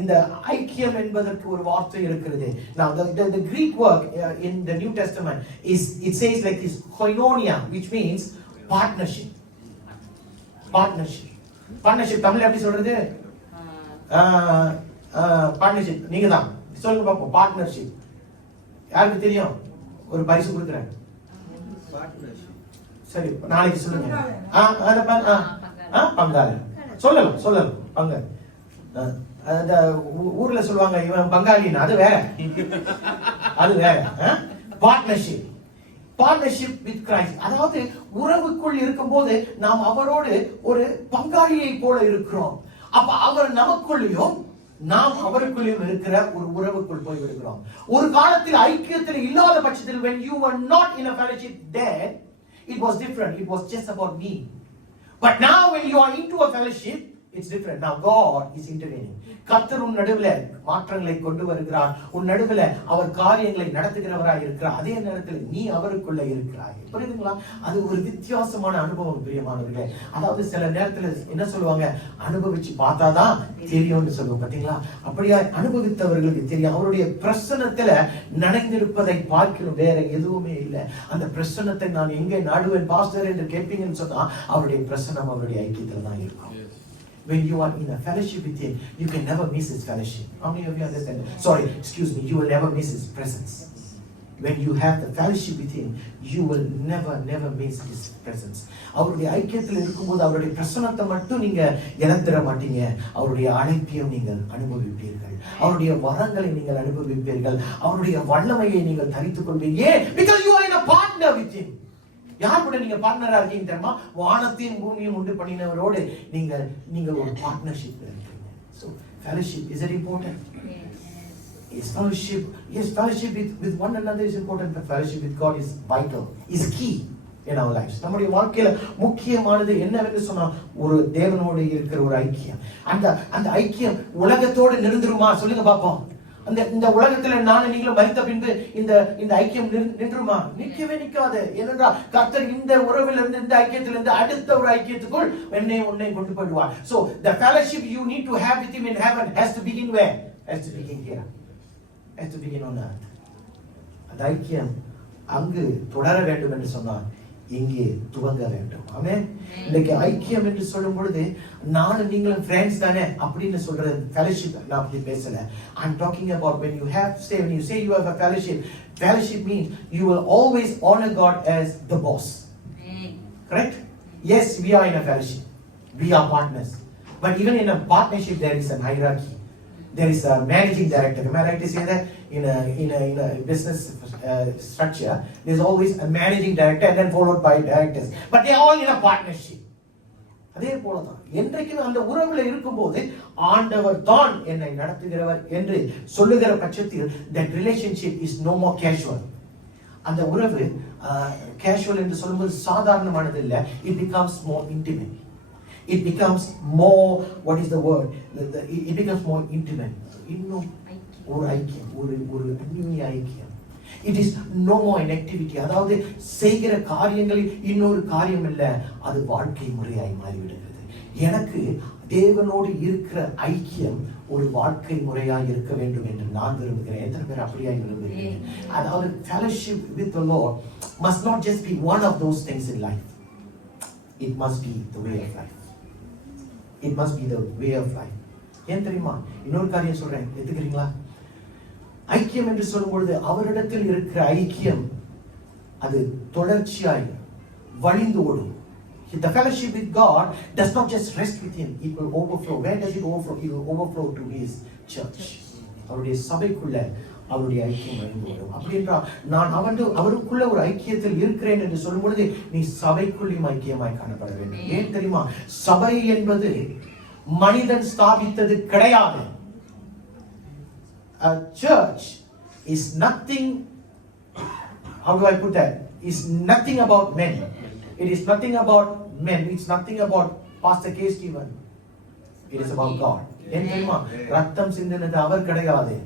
இந்த ஐக்கியம் என்பதற்கு ஒரு வார்த்தை இருக்கிறது. Now the Greek word in the New Testament it says like this, koinonia, which means partnership. Partnership தமிழ்ல எப்படி சொல்றது? பார்ட்னர்ஷிப். நீங்க தான் சொல்லுங்க பாப்போம். பார்ட்னர்ஷிப் யாருக்கு தெரியும்? ஒரு பரிசு கொடுக்குறேன். சரி நாளைக்கு சொல்லுங்க. பங்காளி சொல்லலாம் பங்காளி. அந்த ஊர்ல சொல்லுவாங்க இவன் பங்காளின்னு, அது வேற. பார்ட்னர்ஷிப் வித் கிரைஸ்ட், அதாவது உறவுக்குள் இருக்கும்போது நாம் அவரோடு ஒரு பங்காளியை போல இருக்கிறோம். அப்ப அவர் நமக்குள்ளேயும் நாம் அவருக்குள்ளேயும் இருக்கிற ஒரு உறவுக்குள் போய் விடுகிறோம். ஒரு காலத்தில் ஐக்கியத்தில் இல்லாத பட்சத்தில் when you were not in a fellowship there, it was different. It was just about me. But now when you are into a fellowship, it's different. Now God is intervening. கர்த்தர் உன் நடுவுல மாற்றங்களை கொண்டு வருகிறார். உன் நடுவுல அவர் காரியங்களை நடத்துகிறவராய் இருக்கிறார். அதே நேரத்தில் நீ அவருக்குள்ள இருக்கிறாய். புரியுதுங்களா? அது ஒரு வித்தியாசமான அனுபவம் பிரியமானவர்களே. அதாவது சில நேரத்துல என்ன சொல்லுவாங்க, அனுபவிச்சு பார்த்தாதான் தெரியும்னு சொல்லுவோம். பாத்தீங்களா? அப்படியா அனுபவித்தவர்களுக்கு தெரியும். அவருடைய பிரசன்னத்துல நனைந்திருப்பதை பார்க்கணும், வேற எதுவுமே இல்லை. அந்த பிரசன்னத்தை நான் எங்கே நாடுவேன் பாஸ்டர் என்று கேட்பீங்கன்னு சொன்னா அவருடைய பிரசன்னம் அவருடைய ஐக்கியத்துல தான் இருக்கும். When you are in a fellowship with Him, you can never miss His fellowship. How many of you understand? Sorry, excuse me. You will never miss His presence. when you have the fellowship with him, you will never miss his presence. அவருடைய ஐக்கியத்தில் இருக்கும்போது அவருடைய பிரசன்னத்தை மட்டும் நீங்க இழந்துட மாட்டீங்க. அவருடைய அழைப்பையும் நீங்கள் அனுபவிப்பீர்கள். அவருடைய வரங்களை நீங்கள் அனுபவிப்பீர்கள். அவருடைய வல்லமையை நீங்கள் தரித்துக் கொள்வீங்க. Because you are in a partner with him. யார் கூட நீங்க பார்ட்னரா இருக்கீங்க தெரியுமா? வானத்தையும் பூமியும் உண்டு பண்ணினவரோடு நீங்கள் ஒரு பார்ட்னர்ஷிப்ல இருக்கீங்க. So fellowship, is it important? Yes, fellowship with one another is important, but fellowship with God is vital, is key in our lives. நம்முடைய வாழ்க்கையில முக்கியமானது என்னவென்று சொன்னா ஒரு தேவனோடு இருக்கிற ஒரு ஐக்கியம். அந்த ஐக்கியம் உலகத்தோடு நின்றுமா? சொல்லுங்க பாப்போம். இந்த உலகத்துல நானும் நீங்களும் மரித்த பின்பு இந்த ஐக்கியம் நின்றுமா? நிற்கவே நிற்காது. ஏனென்றால் கர்த்தர் இந்த உறவிலிருந்து இந்த ஐக்கியத்திலிருந்து அடுத்த ஒரு ஐக்கியத்துக்குள் உன்னை கொண்டு போயிடுவார். So the fellowship you need to have with him in heaven has to begin where? Has to begin here. Has to begin on earth. அந்த ஐக்கியம் அங்கு தொடர வேண்டும் என்று சொன்னால் இங்கே துவங்க வேண்டும். ஆமென். இன்னைக்கு ஐக்கியம் என்று சொல்லும் பொழுது நானும் நீங்களும் ஃப்ரெண்ட்ஸ் தானே அப்படின்னு சொல்றது fellowship நான் அப்படி பேசல. I'm talking about when you say you have a fellowship means you will always honor God as the boss. Correct? Yes, we are in a fellowship. We are partners. But even in a partnership there is a hierarchy. There is a managing director. Am I right to say that? In a business structure, there's always a managing director and then followed by directors. But they are all in a partnership. அதே போலதான் என்றைக்கும் அந்த உறவுல இருக்கும்போது ஆண்டவர் தான் என்னை நடத்துகிறவர் என்று சொல்லுகிற பட்சத்தில் that relationship is no more casual. அந்த உறவு casual என்று சொல்லும்போது சாதாரணமானது இல்ல. It becomes more intimate. It becomes more, what is the word? It becomes more intimate. இன்னும் ஒரு ஐக்கியம், ஒரு அந்நிய ஐக்கியம். It is no more an activity. அதாவது செய்கிற காரியங்களில் இன்னொரு காரியம் இல்ல, அது வாழ்க்கை முறையாய் மாறிவிடுகிறது. எனக்கு தேவனோடு இருக்கிற ஐக்கியம் ஒரு வாழ்க்கை முறையாய் இருக்க வேண்டும் என்று நான் விரும்புகிறேன். எத்தனை பேர் அப்படியாய் விரும்புகிறேன்? அதாவது fellowship with the Lord must not just be one of those things in life. It must be the way of life. It must be the way of life. ஏன் தெரியுமா? இன்னொரு காரியம் சொல்றேன், எடுத்துக்கிறீங்களா? ஐக்கியம் என்று சொல்லும்பொழுது அவரிடத்தில் இருக்கிற ஐக்கியம் அது தொடர்ச்சியாய் வழிந்து ஓடும். The fellowship with God does not just rest with him, it will overflow. Where does it overflow? It will overflow to his church. அவருடைய சபைக்குள்ள அவருடைய ஐக்கியம் வழிந்து ஓடும். அப்படி என்றால் நான் அவருக்குள்ள ஒரு ஐக்கியத்தில் இருக்கிறேன் என்று சொல்லும் பொழுது நீ சபைக்குள்ளும் ஐக்கியமாய் காணப்பட வேண்டும். ஏன் தெரியுமா? சபை என்பது மனிதன் ஸ்தாபித்தது கிடையாது. A church is nothing, how do I put that? Is nothing about men. It is nothing about men. It's nothing about Pastor K. Stephen. It is about God. ஏன் தெரியுமா? ரத்தம் சிந்தினது அவர் கிடையாது.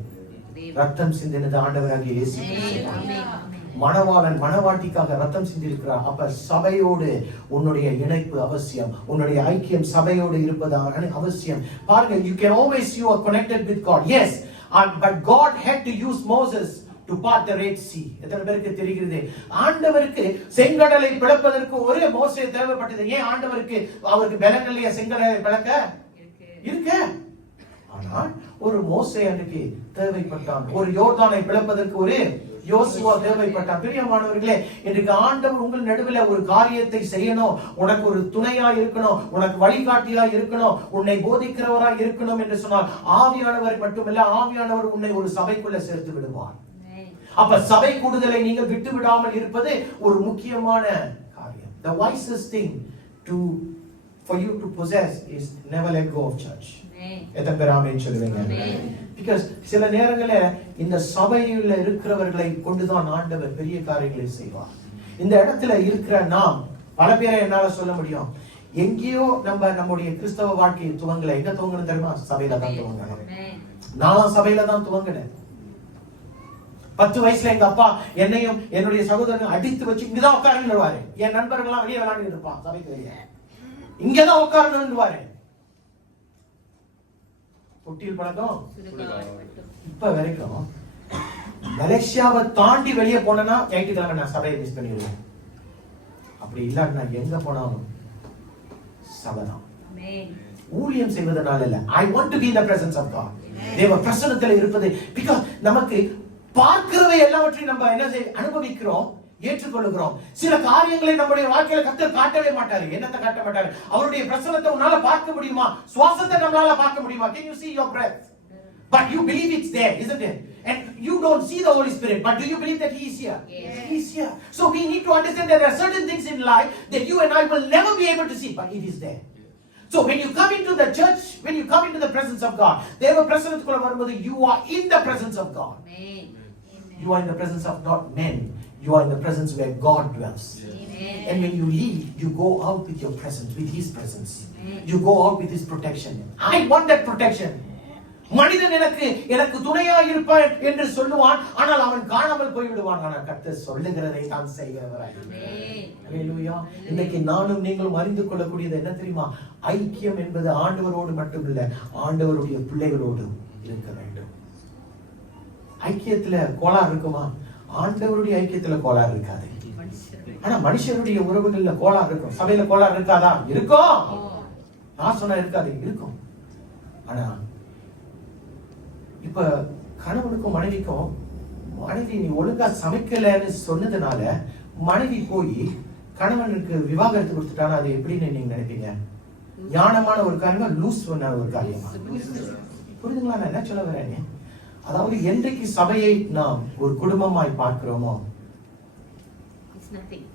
ரத்தம் சிந்தினது ஆண்டவராகிய இயேசு கிறிஸ்து. மணவாளன் மணவாட்டிக்காக ரத்தம் சிந்திருக்கிறார். அப்ப சபையோடு உன்னுடைய இணைப்பு அவசியம். உன்னுடைய ஐக்கியம் சபையோடு இருப்பது அவசியம். பாருங்க, you can always you are connected with God. Yes, but God had to use Moses to part the Red Sea. எத்தனை பேருக்கு தெரிகிறது? ஆண்டவருக்கு செங்கடலை பிளப்பதற்கு ஒரே மோசே தேவைப்பட்டது. ஏன் ஆண்டவருக்கு அவருக்கு பலன் இல்லையா செங்கடலை பிளக்க? இருக்கு. ஆனால் ஒரு மோசே அன்றைக்கு தேவைப்பட்டான். ஒரு யோர்தானை பிளப்பதற்கு ஒரு யோசுவா தேவைப்பட்டான். பிரியமானவர்களே, இன்றைக்கு ஆண்டவர் உங்கள் நடுவில் ஒரு காரியத்தை செய்யணும், உனக்கு ஒரு துணையா இருக்கணும், உனக்கு வழிகாட்டியா இருக்கணும், உன்னை போதிக்கிறவரா இருக்கணும் என்று சொன்னால் ஆவியானவர் மட்டுமல்ல, ஆவியானவர் உன்னை ஒரு சபைக்குள்ள சேர்த்து விடுவார். அப்ப சபை கூடுதலை நீங்கள் விட்டு விடாமல் இருப்பது ஒரு முக்கியமான காரியம். The wisest thing for you to possess is never let go of church. எத்தனை பேர் ஆமென் சொல்லுவீங்க? Because சில நேரங்களில் இந்த சபையில் இருக்கிறவர்களை கொண்டுதான் ஆண்டவர் பெரிய காரியங்களை செய்வார். இந்த இடத்துல இருக்கிற நாம் பல பேரை என்னால சொல்ல முடியும். எங்கேயோ நம்முடைய கிறிஸ்தவ வாழ்க்கையை துவங்கல. எங்க துவங்கணும் தெரியுமா? சபையில தான் துவங்கணும். நானும் சபையில தான் துவங்கினேன். 10 வயசுல எங்க அப்பா என்னையும் என்னுடைய சகோதரனை அடித்து வச்சு இங்கதான் உட்காருவாரு. என் நண்பர்கள்லாம் வெளியே விளையாண்டு இருப்பான், சபைக்கு வெளியே இங்கதான் உட்காரணுவாரு. தொட்டில் பழக்கம் இப்ப வரைக்கும் மலேசியாவை தாண்டி வெளியே போனா ஞாயிற்றுக்கிழமை நான் சபையை மிஸ் பண்ணிடுவேன். அப்படி இல்லாட்டி நான் எங்க போனாலும் சபைதான். ஊழியம் செய்வதனால இல்ல. I want to be in the presence of God. தேவ பிரசன்னத்தில் இருப்பது. because நமக்கு பார்க்கிறவை எல்லாவற்றையும் நம்ம என்ன அனுபவிக்கிறோம், ஏற்றுக்கொள்கிறோம். சில காரியங்களை நம்முடைய வாழ்க்கையில கர்த்தர் காட்டவே மாட்டாரு. என்னத்தை காட்ட மாட்டாரு? அவருடைய பிரசன்னத்தை உன்னால பார்க்க முடியுமா? சுவாசத்தை நம்மளால பார்க்க முடியுமா? Can you see your breath? But you believe it's there, isn't it? And you don't see the Holy Spirit, but do you believe that He is here? Yes. He is here. So we need to understand that there are certain things in life that you and I will never be able to see, but it is there. So when you come into the church, when you come into the presence of God, தேவ பிரசன்னத்துக்குள்ள வரும்போது you are in the presence of God. Amen. You are in the presence of not men. You are in the presence where God dwells. Amen. And when you leave, you go out with your presence, with His presence. Amen. You go out with His protection. I want that protection. மனிதன் எனக்கு துணையா இருப்பான் என்று சொல்லுவான், ஆனால் அவன் காணாமல் போய்விடுவான். ஆனால் கர்த்தர் சொல்லுகிறதை தான் செய்கிறவராய். ஹalleluya. இன்னைக்கு நானும் நீங்களும் அறிந்து கொள்ளக்கூடியது என்ன தெரியுமா? ஐக்கியம் என்பது ஆண்டவரோடு மட்டுமில்ல, ஆண்டவருடைய பிள்ளைகளோடு இருக்க வேண்டும். ஐக்கியத்துல கோளாறு இருக்குமா? ஆண்டவருடைய ஐக்கியத்துல கோளாறு இருக்காது. ஆனா மனுஷருடைய உறவுகள்ல கோளாறு இருக்கும். சபையில கோளாறு இருக்காதா? இருக்கும். நான் சொன்னா இருக்காது, இருக்கும். ஆனா இப்ப கணவனுக்கும் மனைவிக்கும், மனைவி நீ ஒழுங்கா சமைக்கலன்னு சொன்னதுனால மனைவி போய் கணவனுக்கு விவாகரத்து கொடுத்துட்டானா அது எப்படின்னு நீங்க நினைப்பீங்க? ஞானமான ஒரு காரியமா, லூஸ் பண்ண ஒரு காரியமா? புரியுதுங்களா நான் என்ன சொல்ல வரேன்? அதாவது என்றைக்கு சபையை நாம் ஒரு குடும்பமாய் பார்க்கிறோமோ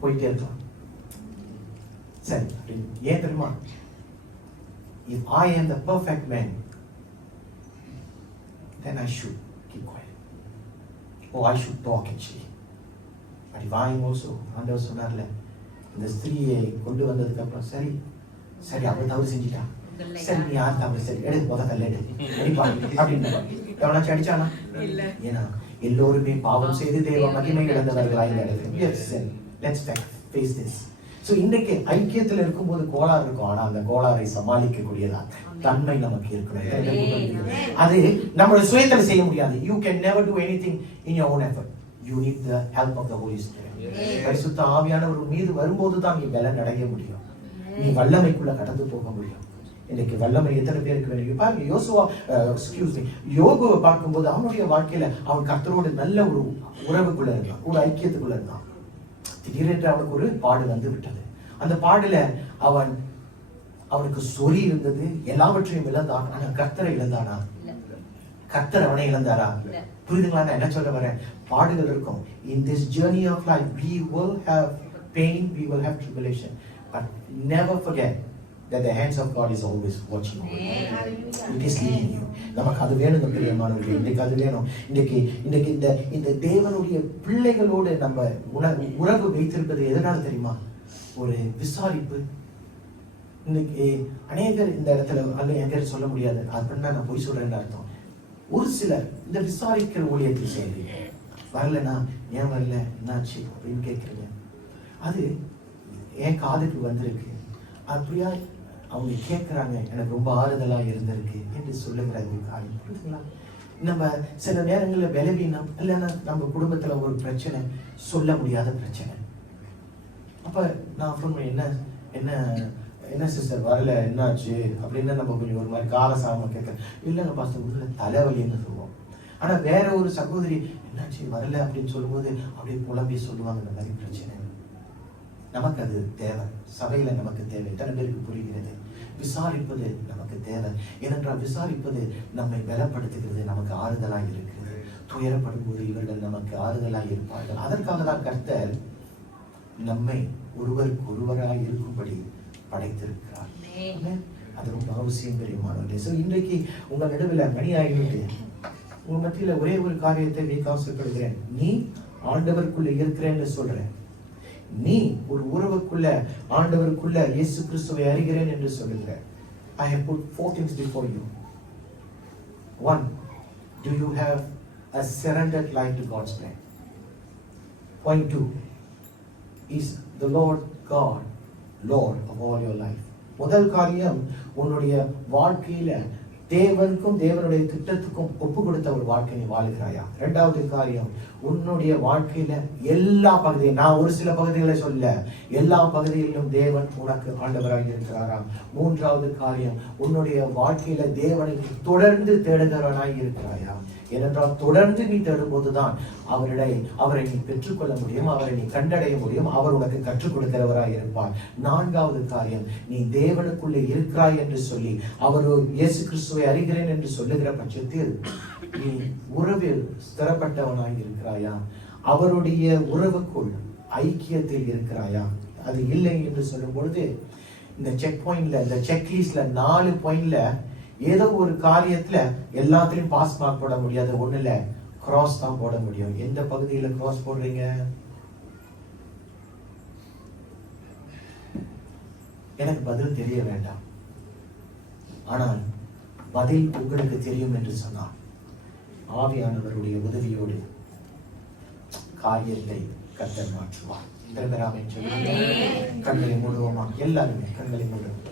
போயிட்டே இருக்கலாம். சரி, ஏன் தெரியுமா? If I am the perfect man, then I should keep quiet. Oh, I should talk actually. But if I am also, ஆண்டவர் சொன்னார்ல, இந்த ஸ்திரியை கொண்டு வந்ததுக்கு அப்புறம் சரி அவள் தவறு செஞ்சிட்டா, சரி நீ யார் தவறு, சரி எடு முதல்ல எடு அப்படின்னு எவனாச்சும் அடிச்சானா? ஏன்னா எல்லோருமே பாவம் செய்து தேவ மகிமை இழந்தவர்களாய் நடக்கும். Let's face this. So இன்னைக்கு ஐக்கியத்தில் இருக்கும்போது கோளாறு இருக்கும், ஆனா அந்த கோளாறை சமாளிக்க கூடியதா தன்மை நமக்கு இருக்கணும். அது நம்மளுடைய சுயத்துல செய்ய முடியாது. You can never do anything in your own effort. You need the help of the Holy Spirit. பரிசுத்த ஆவியானவர் மீது வரும்போது தான் நீ பலன் அடைய முடியும், நீ வல்லமைக்குள்ள கடந்து போக முடியும். இன்னைக்கு வல்லமை எத்தனை பேருக்கு வேணும் பாருங்க. யோகுவை பார்க்கும்போது அவனுடைய வாழ்க்கையில அவன் கர்த்தரோடு நல்ல ஒரு உறவுக்குள்ள இருந்தான், ஒரு ஐக்கியத்துக்குள்ள இருந்தான். திடீரென்று அவனுக்கு ஒரு பாடு வந்து விட்டது. அந்த பாடுல அவனுக்கு சொறி இருந்தது, எல்லாவற்றையும் இழந்தான். ஆனா கர்த்தரை இழந்தானா? கர்த்தர் அவனை இழந்தாரா? புரியுதுங்களா நான் என்ன சொல்ல வரேன்? பாடுகள் இருக்கும். In this journey of life we will have pain, we will have tribulation, but never forget that the hands of God is always watching over you. It is leading you. நமக்கு அது வேணும் பிரியமானவர்களே. இன்னைக்கு அது வேணும். இன்னைக்கு இந்த தேவனுடைய பிள்ளைகளோடு நம்ம உறவு வைத்திருப்பது எதனால தெரியுமா? ஒரு விசாரிப்பு. இன்னைக்கு அநேகர் இந்த இடத்துல அநேகர் சொல்ல முடியாது, அப்படின்னா நான் போய் சொல்றேன்னு அர்த்தம். ஒரு சிலர் இந்த விசாரிக்கிற ஊழியத்தை செய்யறீங்க, வரலன்னா ஏன் வரல, என்னாச்சு அப்படின்னு கேட்குறீங்க. அது என் காதுக்கு வந்திருக்கு, அப்படியா அவங்க கேட்குறாங்க, எனக்கு ரொம்ப ஆறுதலாக இருந்திருக்கு என்று சொல்லுகிற காரியம். புரியுதுங்களா? நம்ம சில நேரங்களில் பலவீனம் இல்லைன்னா நம்ம குடும்பத்தில் ஒரு பிரச்சனை, சொல்ல முடியாத பிரச்சனை. அப்போ நான் ஃபோன் பண்ணி என்ன சிஸ்டர் வரல, என்னாச்சு அப்படின்னு நம்ம கொஞ்சம் ஒரு மாதிரி காலசாம கேட்குறேன். இல்லைங்க பாஸ்டர் உள்ள தலைவலின்னு சொல்லுவோம். ஆனால் வேற ஒரு சகோதரி என்னாச்சு வரல அப்படின்னு சொல்லும்போது அப்படியே புலம்பி சொல்லுவாங்க இந்த மாதிரி பிரச்சனை. நமக்கு அது தேவை, சபையில நமக்கு தேவை. எத்தனை பேருக்கு புரிகிறது? விசாரிப்பது நமக்கு தேவை. ஏனென்றால் விசாரிப்பது நம்மை பலப்படுத்துகிறது, நமக்கு ஆறுதலாக இருக்கிறது. துயரப்படும் போது இவர்கள் நமக்கு ஆறுதலாக இருப்பார்கள். அதற்காக தான் கர்த்தர் நம்மை ஒருவருக்கு ஒருவராக இருக்கும்படி படைத்திருக்கிறார். அது ரொம்ப அவசியம் பெரியமானவர்களே. ஸோ இன்றைக்கு உங்க நடுவில் மணி ஆகிவிட்டு உங்க மத்தியில ஒரே ஒரு காரியத்தை வைக்காசப்படுகிறேன். நீ ஆண்டவருக்குள்ள இருக்கிறேன்னு சொல்றேன். நீ ஒரு உறவுக்குள்ள ஆண்டவருக்குள்ள இயேசு கிறிஸ்துவை அறிகிறேன் என்று சொல்லுகிற. I have put 4 things before you. 1, do you have a surrendered life to God's plan? Point 2, is the Lord God Lord of all your life? முதல் காரியம், உன்னுடைய வாழ்க்கையில தேவனுக்கும் தேவனுடைய திட்டத்துக்கும் ஒப்பு கொடுத்த ஒரு வாழ்க்கை நீ வாழுகிறாயா? இரண்டாவது காரியம், உன்னுடைய வாழ்க்கையில எல்லா பகுதியும், நான் ஒரு சில பகுதிகளை சொல்ல, எல்லா பகுதிகளிலும் தேவன் உனக்கு ஆண்டவராக இருக்கிறாராம். மூன்றாவது காரியம், உன்னுடைய வாழ்க்கையில தேவனை தொடர்ந்து தேடுகிறவனாய் இருக்கிறாயா? ஏனென்றால் தொடர்ந்து நீ தேடும்போதுதான் அவரை நீ பெற்றுக்கொள்ள முடியும், அவரை நீ கண்டடைய முடியும், அவர் உனக்கு கற்றுக் கொடுக்கிறவராய் இருப்பார். நான்காவது காரியம், நீ தேவனுக்குள்ளே இருக்கிறாய் என்று சொல்லி அவர் இயேசு கிறிஸ்துவை அறிகிறேன் என்று சொல்லுகிற பட்சத்தில் நீ உறவில் ஸ்திரப்பட்டவனாய் இருக்கிறாயா? அவருடைய உறவுக்குள் ஐக்கியத்தில் இருக்கிறாயா? அது இல்லை என்று சொல்லும் பொழுது இந்த செக் பாயிண்ட்ல, இந்த செக்லிஸ்ட்ல 4 பாயிண்ட்ல ஏதோ ஒரு காரியத்துல எல்லாத்திலையும் பாஸ் மார்க் போட முடியாது. ஒண்ணுல கிராஸ் தான் போட முடியும். எந்த பகுதியில கிராஸ் போடுறீங்க? எனக்கு பதில் தெரிய வேண்டாம், ஆனால் பதில் உங்களுக்கு தெரியும் என்று சொன்னார் ஆவியானவருடைய உதவியோடு காரியத்தை கர்த்தர் மாற்றுவார். கண்களை மூடுவோமா? எல்லாருமே கண்களை மூடுவோம்.